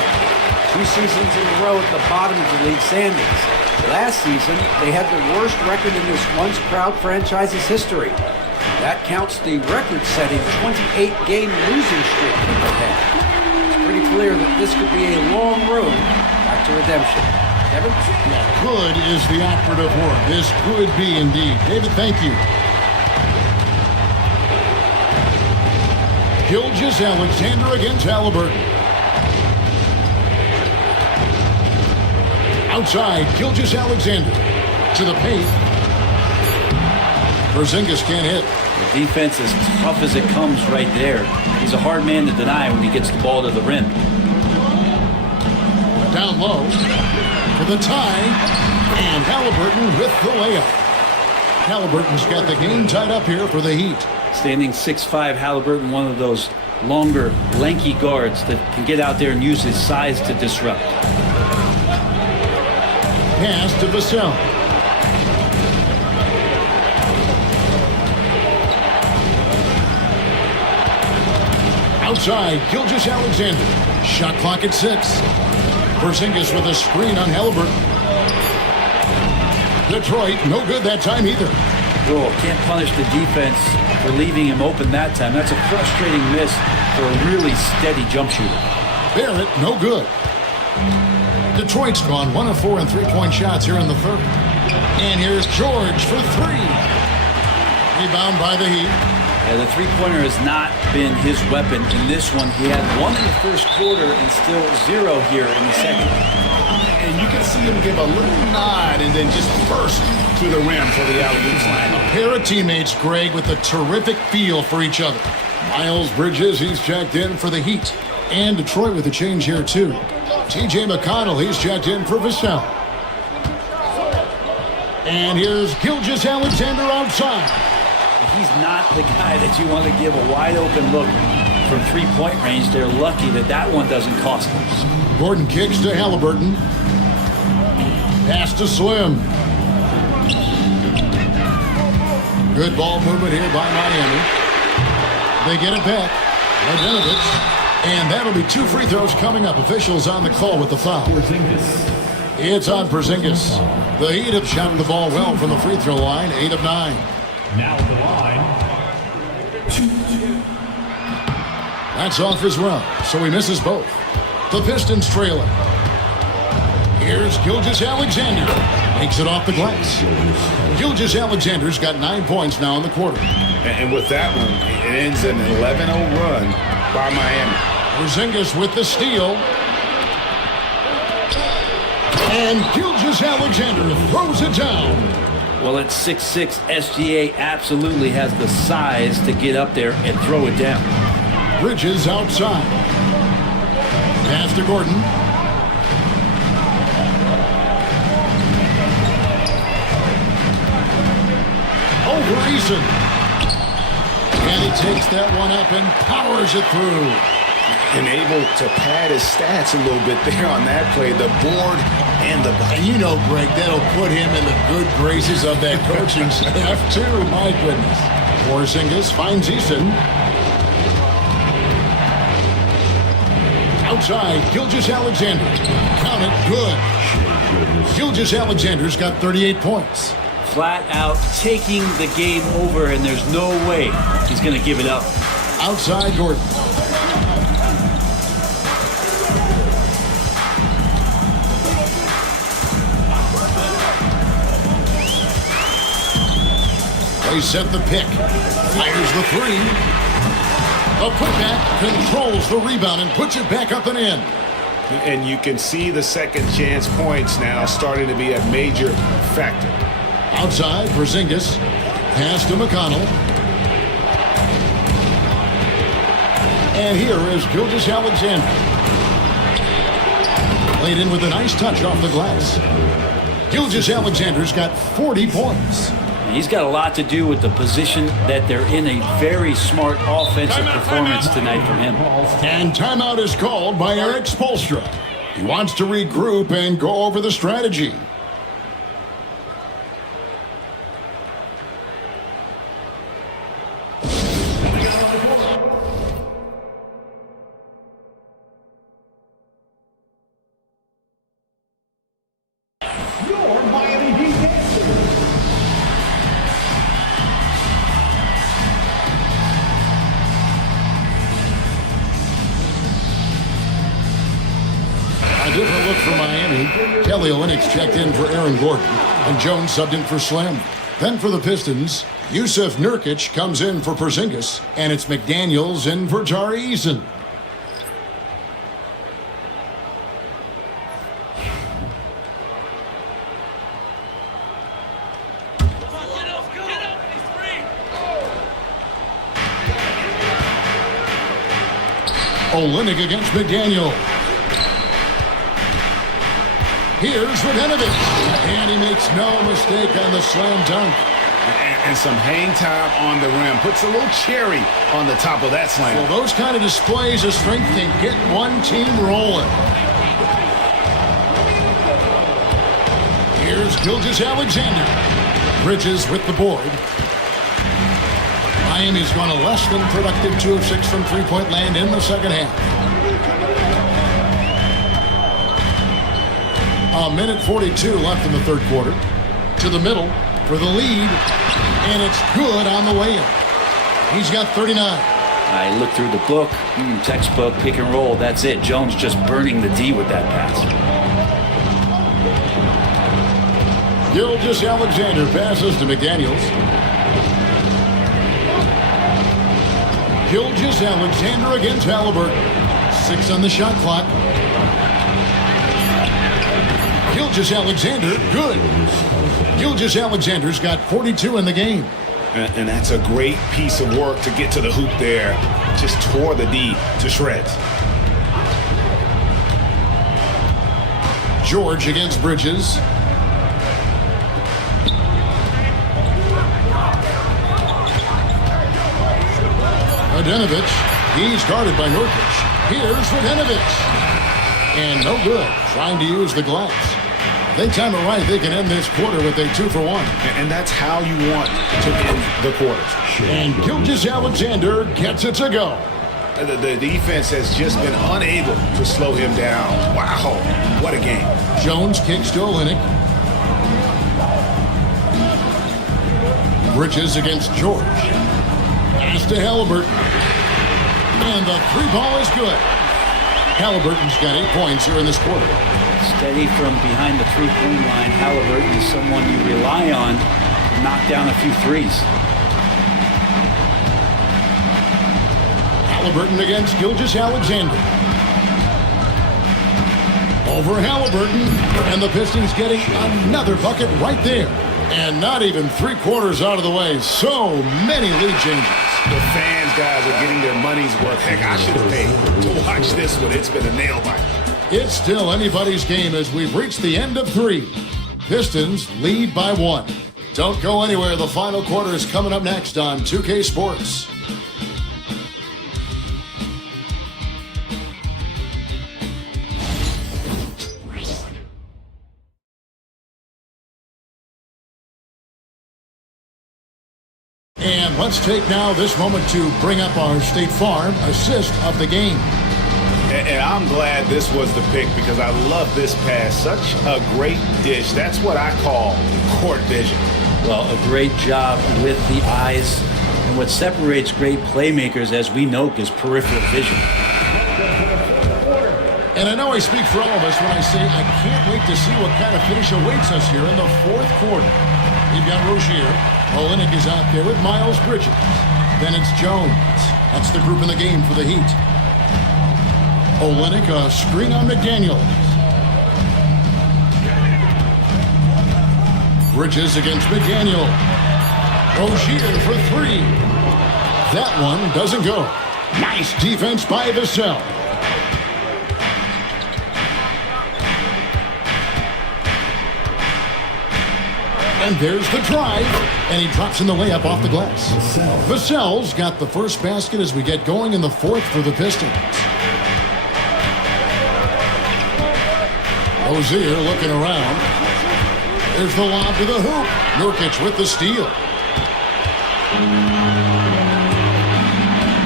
2 seasons in a row at the bottom of the league standings. Last season, they had the worst record in this once proud franchise's history. That counts the record-setting 28-game losing streak that they had. It's pretty clear that this could be a long road back to redemption. Kevin? Could is the operative word. This could be indeed. David, thank you. Gilgeous-Alexander against Halliburton. Outside, Gilgeous-Alexander to the paint. Porzingis can't hit. The defense is tough as it comes right there. He's a hard man to deny when he gets the ball to the rim. Down low for the tie, and Halliburton with the layup. Halliburton's got the game tied up here for the Heat. Standing 6'5", Halliburton, one of those longer, lanky guards that can get out there and use his size to disrupt. Pass to Vassell. Outside, Gilgeous-Alexander. Shot clock at 6. Porzingis with a screen on Halliburton. Detroit, no good that time either. Oh, can't punish the defense for leaving him open that time. That's a frustrating miss for a really steady jump shooter. Barrett, no good. Detroit's gone 1 of 4 in 3-point shots here in the third. And here's George for 3. Rebound by the Heat. Yeah, the three-pointer has not been his weapon in this one. He had 1 in the first quarter and still 0 here in the second. And you can see him give a little nod and then just burst to the rim for the alley-oop slam. A pair of teammates, Greg, with a terrific feel for each other. Miles Bridges, he's checked in for the Heat. And Detroit with a change here, too. T.J. McConnell, he's checked in for Vassell. And here's Gilgeous-Alexander outside. he's not the guy that you want to give a wide open look from three-point range. They're lucky that that one doesn't cost them. Gordon kicks to Halliburton. Pass to Slim. Good ball movement here by Miami. They get it back. Radenovich. And that'll be 2 free throws coming up. Officials on the call with the foul. It's on Porzingis. The Heat have shot the ball well from the free throw line, 8 of 9. Now at the line. That's off as well, so he misses both. The Pistons trailing. Here's Gilgeous-Alexander. Makes it off the glass. Gilgeous-Alexander's got 9 points now in the quarter. And with that one, it ends an 11-0 run by Miami. Porzingis with the steal. And Gilgeous-Alexander throws it down. Well, at 6'6", SGA absolutely has the size to get up there and throw it down. Bridges outside. Pass to Gordon. Over Eason. And he takes that one up and powers it through. And able to pad his stats a little bit there on that play. The board and the... And you know, Greg, that'll put him in the good graces of that coaching staff, too. My goodness. Porzingis finds Eason. Outside, Gilgeous-Alexander. Count it, good. Gilgeous-Alexander's got 38 points. Flat out taking the game over, and there's no way he's going to give it up. Outside, Gordon. They set the pick. Fires the three. A putback, controls the rebound and puts it back up and in. And you can see the second chance points now starting to be a major factor. Outside, Porzingis. Pass to McConnell. And here is Gilgeous-Alexander. Played in with a nice touch off the glass. Gilgeous-Alexander's got 40 points. He's got a lot to do with the position that they're in. A very smart offensive performance tonight from him. And timeout is called by Eric Spoelstra. He wants to regroup and go over the strategy. Your Miami Heat Pistons. A different look for Miami. Kelly Olynyk's checked in for Aaron Gordon, and Jones subbed in for Slim. Then for the Pistons, Yusuf Nurkic comes in for Porzingis, and it's McDaniels in for Tari Eason. Olynyk against McDaniel. Here's Radenovich, and he makes no mistake on the slam dunk. And some hang time on the rim. Puts a little cherry on the top of that slam. Well, those kind of displays of strength can get one team rolling. Here's Gilgeous-Alexander. Bridges with the board. Miami's gone a less than productive 2 of 6 from three-point land in the second half. A minute 42 left in the third quarter. To the middle for the lead, and it's good on the way in. He's got 39. I looked through the book, textbook, pick and roll, that's it. Jones just burning the D with that pass. Gilgeous-Alexander passes to McDaniels. Gilgeous-Alexander against Halliburton. 6 on the shot clock. Gilgeous-Alexander, good. Gilgeous-Alexander's got 42 in the game. And that's a great piece of work to get to the hoop there. Just tore the D to shreds. George against Bridges. Mladenovich. He's guarded by Nurkic. Here's Mladenovich. And no good. Trying to use the glass. If they time it right, they can end this quarter with a 2-for-1. And that's how you want to end the quarters. And Gilgeous-Alexander gets it to go. The defense has just been unable to slow him down. Wow, what a game. Jones kicks to Olynyk. Bridges against George. Pass to Halliburton. And the three ball is good. Halliburton's got 8 points here in this quarter. Steady from behind the three-point line. Halliburton is someone you rely on to knock down a few threes. Halliburton against Gilgeous-Alexander. Over Halliburton. And the Pistons getting another bucket right there. And not even 3/4 out of the way. So many lead changes. The fans, guys, are getting their money's worth. Heck, I should have paid to watch this one. It's been a nail biter. It's still anybody's game as we've reached the end of 3. Pistons lead by 1. Don't go anywhere. The final quarter is coming up next on 2K Sports. And let's take now this moment to bring up our State Farm assist of the game. And I'm glad this was the pick because I love this pass. Such a great dish. That's what I call court vision. Well, a great job with the eyes. And what separates great playmakers, as we know, is peripheral vision. And I know I speak for all of us when I say I can't wait to see what kind of finish awaits us here in the 4th quarter. You've got Rozier. Olynyk is out there with Miles Bridges. Then it's Jones. That's the group in the game for the Heat. Olynyk, a screen on McDaniel. Bridges against McDaniel. Rozier for 3. That one doesn't go. Nice defense by Vassell. And there's the drive. And he drops in the layup off the glass. Vassell's got the first basket as we get going in the 4th for the Pistons. Rozier looking around. There's the lob to the hoop. Nurkic with the steal.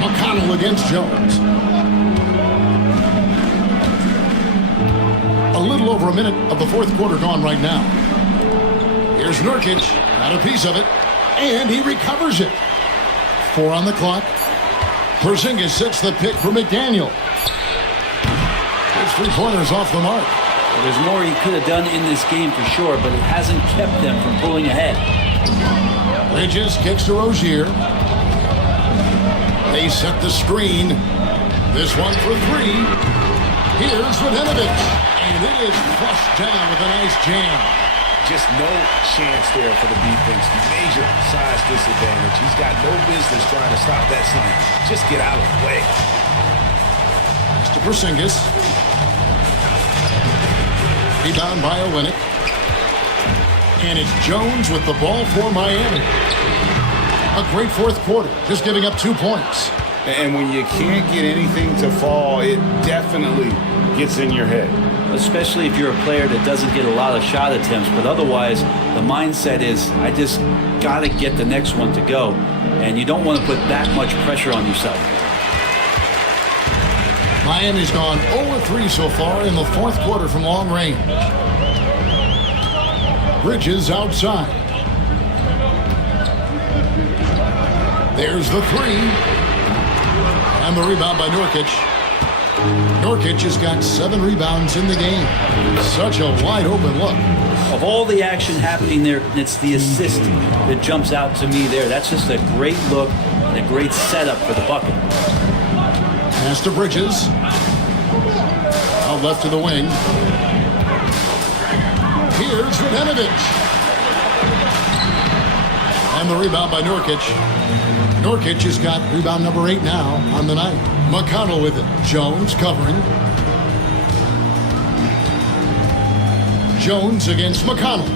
McConnell against Jones. A little over a minute of the 4th quarter gone right now. Here's Nurkic, got a piece of it, and he recovers it. 4 on the clock. Porzingis sets the pick for McDaniel. His 3-pointers off the mark. Well, there's more he could have done in this game for sure, but it hasn't kept them from pulling ahead. Bridges kicks to Rozier. They set the screen. This one for 3. Here's Mladenovich. And it is flushed down with a nice jam. Just no chance there for the defense. Major size disadvantage. He's got no business trying to stop that slam. Just get out of the way. Mr. Porzingis. Rebound by Olynyk. And it's Jones with the ball for Miami. A great 4th quarter, just giving up 2 points. And when you can't get anything to fall, it definitely gets in your head. Especially if you're a player that doesn't get a lot of shot attempts, but otherwise the mindset is, I just got to get the next one to go. And you don't want to put that much pressure on yourself. Miami's gone 0-3 so far in the 4th quarter from long range. Bridges outside. There's the 3. And the rebound by Nurkic. Nurkic has got 7 rebounds in the game. Such a wide open look. Of all the action happening there, it's the assist that jumps out to me there. That's just a great look and a great setup for the bucket. Pass to Bridges. Out left to the wing. Here's Mladenovich. And the rebound by Nurkic. Nurkic has got rebound number 8 now on the night. McConnell with it. Jones covering. Jones against McConnell.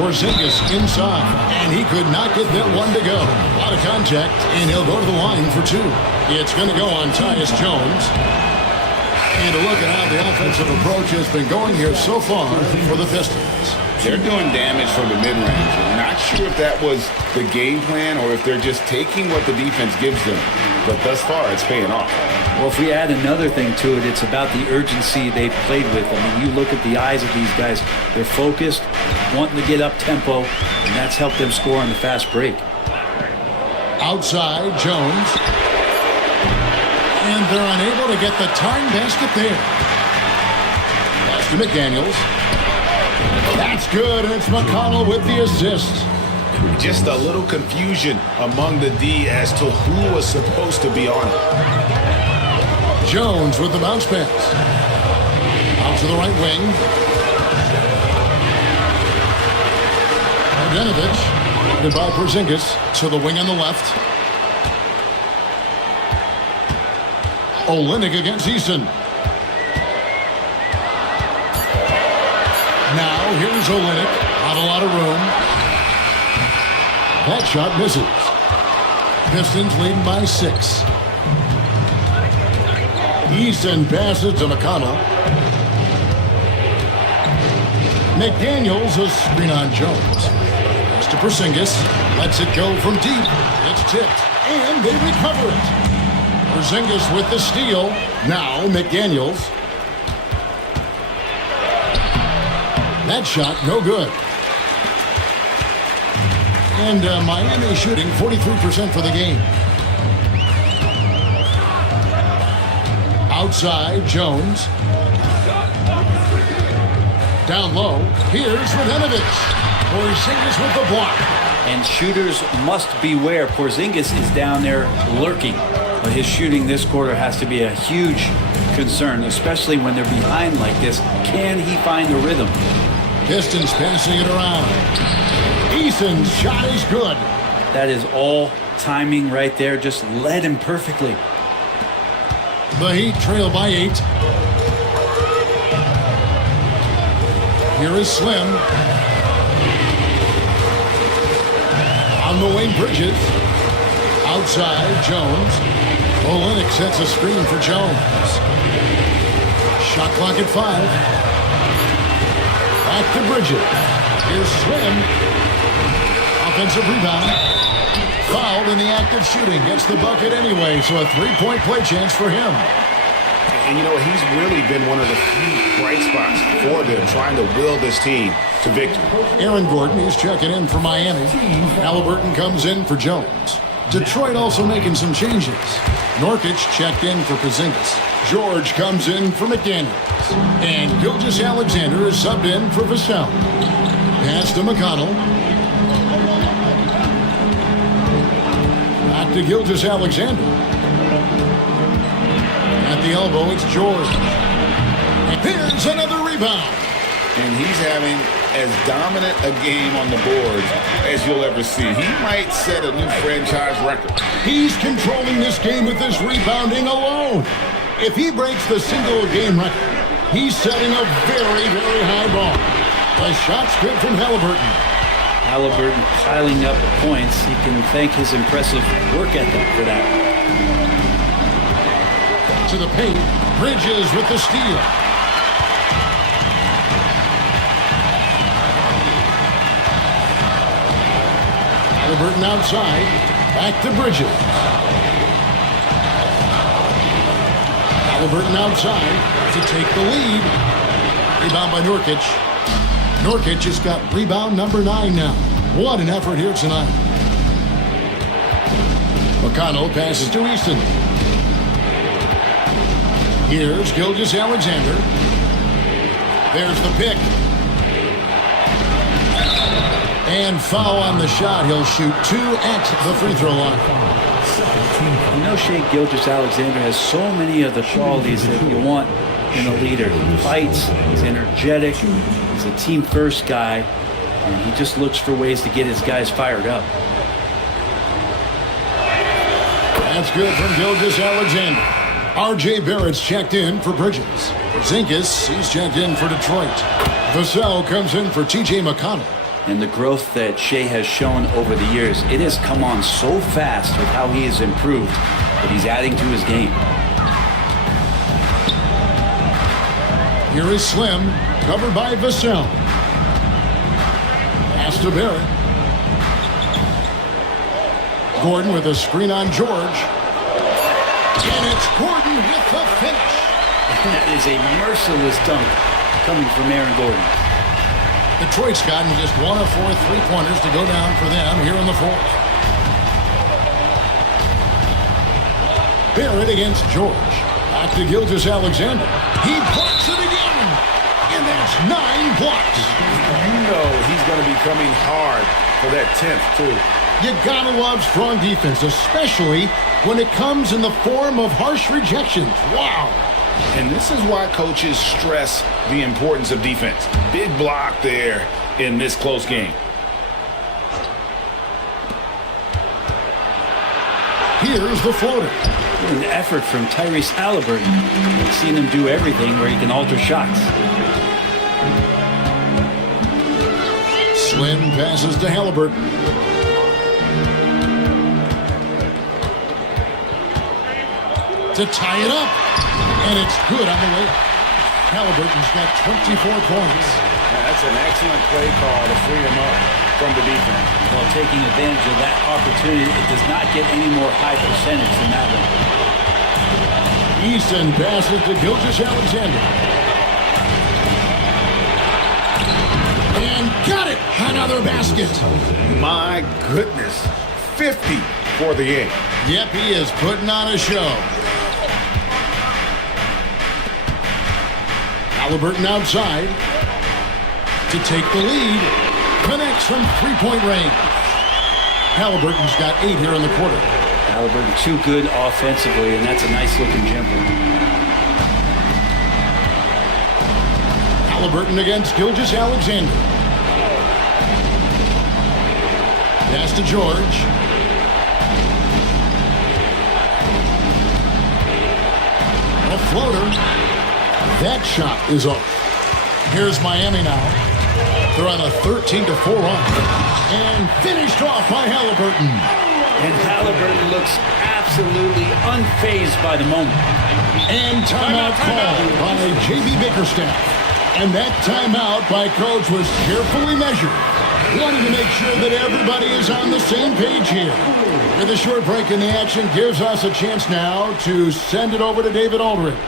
Porzingis inside, and he could not get that one to go. A lot of contact, and he'll go to the line for two. It's going to go on Tyus Jones. And a look at how the offensive approach has been going here so far for the Pistons. They're doing damage from the mid-range. I'm not sure if that was the game plan or if they're just taking what the defense gives them. But thus far, it's paying off. Well, if we add another thing to it, it's about the urgency they've played with. I mean, you look at the eyes of these guys. They're focused, wanting to get up tempo, and that's helped them score on the fast break. Outside, Jones. And they're unable to get the time basket there. Pass to McDaniels. That's good, and it's McConnell with the assist. Just a little confusion among the D as to who was supposed to be on it. Jones with the bounce pass. Out to the right wing. Bogdanovich. Goodbye, Porzingis. To the wing on the left. Olynyk against Easton. Now, here's Olynyk. Not a lot of room. That shot misses. Pistons leading by 6. Easton passes to McConnell. McDaniels, a screen on Jones. Pass to Porzingis. Lets it go from deep. It's tipped, and they recover it. Porzingis with the steal. Now McDaniels. That shot, no good. And Miami shooting 43% for the game. Outside, Jones. Down low. Here's Bogdanovich. Porzingis with the block. And shooters must beware. Porzingis is down there lurking. But his shooting this quarter has to be a huge concern, especially when they're behind like this. Can he find the rhythm? Pistons passing it around. Easton's shot is good. That is all timing right there. Just led him perfectly. The Heat trail by 8. Here is Slim. On the wing, Bridges. Outside, Jones. Olynyk sets a screen for Jones. Shot clock at 5. Back to Bridges. Here's Slim. Offensive rebound. Fouled in the act of shooting. Gets the bucket anyway, so a 3-point play chance for him. And you know, he's really been one of the few bright spots for them, trying to will this team to victory. Aaron Gordon, he's checking in for Miami. Halliburton comes in for Jones. Detroit also making some changes. Nurkic checked in for Porzingis. George comes in for McDaniels. And Gilgeous-Alexander is subbed in for Vassell. Pass to McConnell. Back to Gilgeous-Alexander. At the elbow, it's George. And here's another rebound. And he's having as dominant a game on the boards as you'll ever see. He might set a new franchise record. He's controlling this game with this rebounding alone. If he breaks the single-game record, he's setting a very, very high bar. The shot's good from Halliburton. Halliburton piling up points. He can thank his impressive work ethic for that. To the paint, Bridges with the steal. Halliburton outside, back to Bridges. Halliburton outside to take the lead. Rebound by Nurkic. Nurkic has got rebound number 9 now. What an effort here tonight. McConnell passes to Easton. Here's Gilgeous-Alexander. There's the pick. And foul on the shot. He'll shoot 2 at the free throw line. You know, Shai Gilgeous-Alexander has so many of the qualities that you want in a leader. He fights, he's energetic, he's a team-first guy, and he just looks for ways to get his guys fired up. That's good from Gilgeous-Alexander. R.J. Barrett's checked in for Bridges. Porzingis, he's checked in for Detroit. Vassell comes in for T.J. McConnell. And the growth that Shea has shown over the years, it has come on so fast with how he has improved that he's adding to his game. Here is Slim, covered by Vassell. Pass to Barrett. Gordon with a screen on George. And it's Gordon with the finish. And that is a merciless dunk coming from Aaron Gordon. Detroit's gotten just 1 of 4 3-pointers to go down for them here in the fourth. Barrett against George. Back to Gilgeous-Alexander. He blocks it again. And that's 9 blocks. You know he's going to be coming hard for that 10th, too. You gotta love strong defense, especially when it comes in the form of harsh rejections. Wow. And this is why coaches stress the importance of defense. Big block there in this close game. Here's the floater. An effort from Tyrese Halliburton. I've seen him do everything where he can alter shots. Slim passes to Halliburton. To tie it up. And it's good on the way. Halliburton's got 24 points. That's an excellent play call to free him up from the defense. While taking advantage of that opportunity, it does not get any more high percentage than that one. Easton passes to Gilgeous-Alexander. And got it! Another basket. My goodness. 50 for the game. Yep, he is putting on a show. Halliburton outside to take the lead. Connects from three-point range. Halliburton's got 8 here in the quarter. Halliburton too good offensively, and that's a nice-looking jumper. Halliburton against Gilgeous-Alexander. Pass to George. A floater. That shot is off. Here's Miami now. They're on a 13-4 run. And finished off by Halliburton. And Halliburton looks absolutely unfazed by the moment. And timeout called by J.B. Bickerstaff. And that timeout by Coach was carefully measured. Wanting to make sure that everybody is on the same page here. With a short break in the action gives us a chance now to send it over to David Aldridge.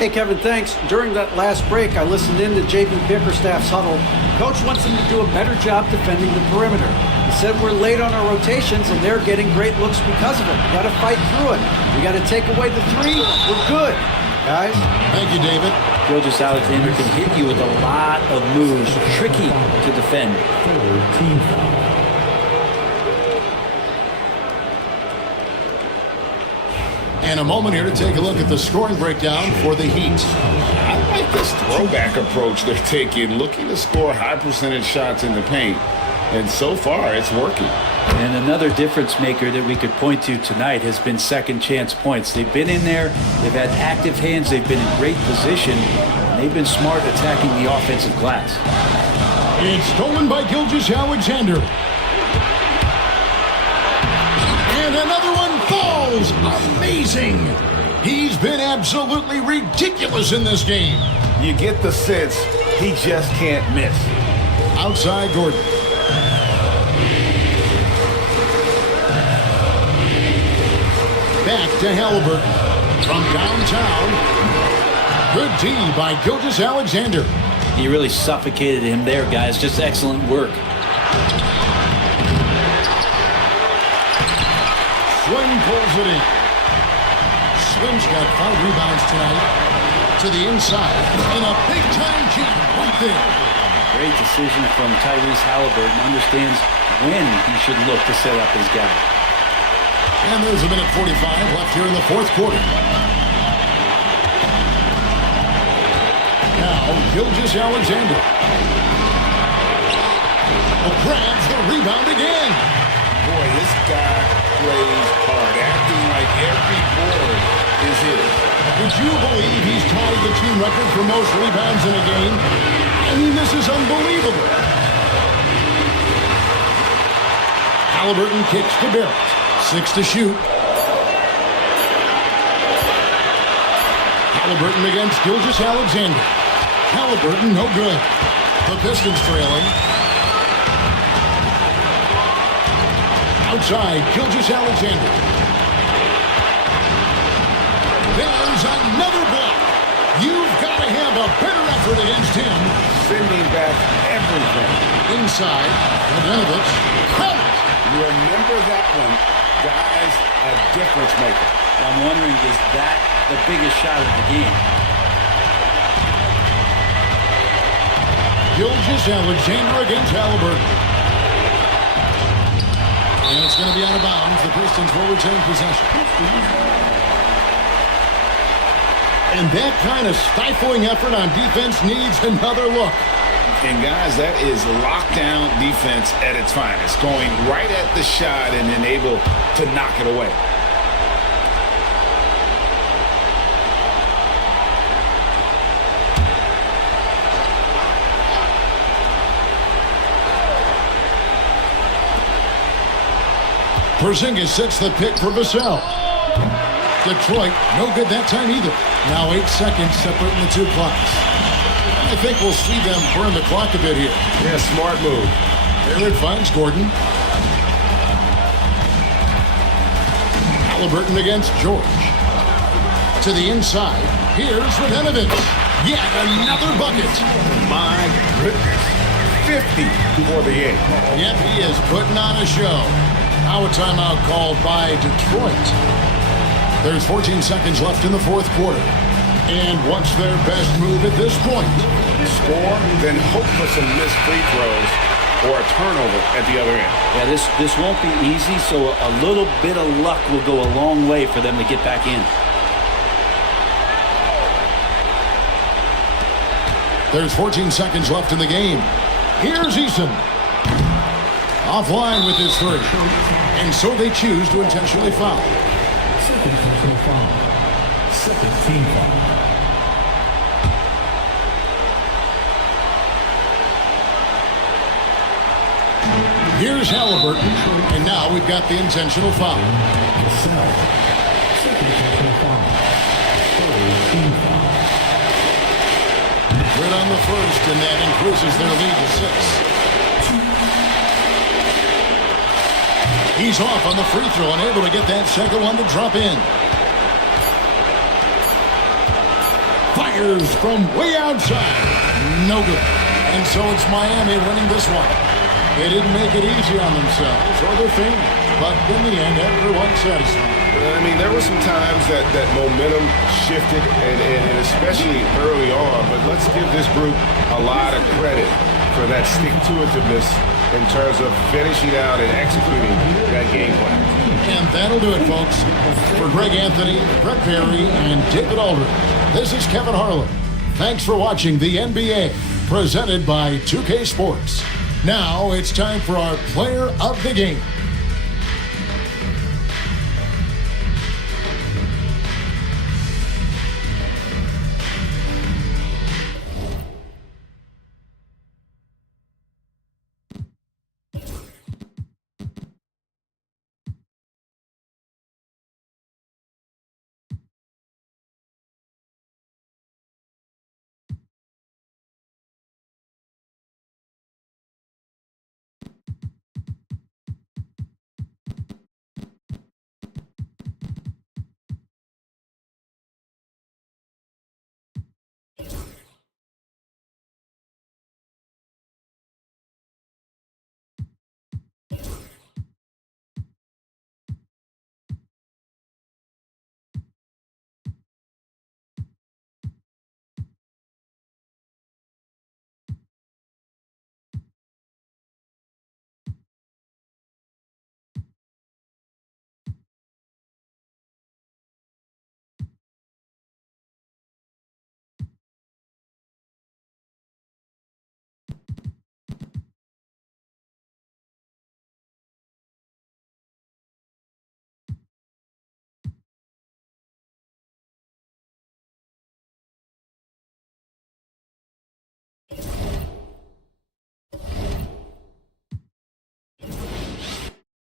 Hey, Kevin, thanks. During that last break, I listened in to J.B. Bickerstaff's huddle. Coach wants them to do a better job defending the perimeter. He said we're late on our rotations, and they're getting great looks because of it. We got to fight through it. We got to take away the three. We're good, guys. Thank you, David. Gilgeous-Alexander can hit you with a lot of moves. Tricky to defend. And a moment here to take a look at the scoring breakdown for the Heat. I like this throwback approach they're taking, looking to score high percentage shots in the paint. And so far, it's working. And another difference maker that we could point to tonight has been second chance points. They've been in there, they've had active hands, they've been in great position, and they've been smart attacking the offensive glass. It's stolen by Gilgeous-Alexander. And another one falls. Amazing. He's been absolutely ridiculous in this game. You get the sense he just can't miss. Outside Gordon. Back to Halliburton. From downtown. Good D by Gilgeous-Alexander. He really suffocated him there, guys. Just excellent work. Slim pulls it in. Slim's got 5 rebounds tonight. To the inside. And a big-time jam right there. Great decision from Tyrese Halliburton. Understands when he should look to set up his guy. And there's a minute 45 left here in the fourth quarter. Now, Gilgeous-Alexander. Grabs the rebound again. Boy, this guy plays hard, acting like every board is his. Would you believe he's tied the team record for most rebounds in a game? I mean, this is unbelievable. Halliburton kicks to Barrett. 6 to shoot. Halliburton against Gilgeous-Alexander. Halliburton, no good. The Pistons trailing. Outside, Gilgeous-Alexander. There's another block. You've got to have a better effort against him. Sending back everything. Inside, Bogdanovich. Remember that one. Guys, a difference maker. I'm wondering, is that the biggest shot of the game? Gilgeous-Alexander against Halliburton. And it's going to be out of bounds. The Pistons will retain possession. And that kind of stifling effort on defense needs another look. And guys, that is lockdown defense at its finest. Going right at the shot and then able to knock it away. Porzingis sets the pick for Vassell. Detroit, no good that time either. Now 8 seconds separating the two clocks. I think we'll see them burn the clock a bit here. Yeah, smart move. Barrett finds Gordon. Halliburton against George. To the inside. Here's Bogdanovich. Yet another bucket. My goodness. 50 for the game. Yep, he is putting on a show. Now a timeout called by Detroit. There's 14 seconds left in the fourth quarter. And what's their best move at this point? Score, then hope for some missed free throws or a turnover at the other end. Yeah, this won't be easy, so a little bit of luck will go a long way for them to get back in. There's 14 seconds left in the game. Here's Eason. Offline with his three. And so they choose to intentionally foul. Second personal foul. Second team foul. Here's Halliburton. And now we've got the intentional foul. MSL. Second personal foul. Third team foul. Good on the first, and that increases their lead to 6. He's off on the free throw and able to get that second one to drop in. Fires from way outside. No good. And so it's Miami winning this one. They didn't make it easy on themselves or their fans, but in the end, everyone's satisfied. I mean, there were some times that momentum shifted, and especially early on, but let's give this group a lot of credit for that stick-to-itiveness in terms of finishing out and executing that game plan. And that'll do it, folks. For Greg Anthony, Brett Perry, and David Aldridge, this is Kevin Harlan. Thanks for watching the NBA, presented by 2K Sports. Now it's time for our Player of the Game.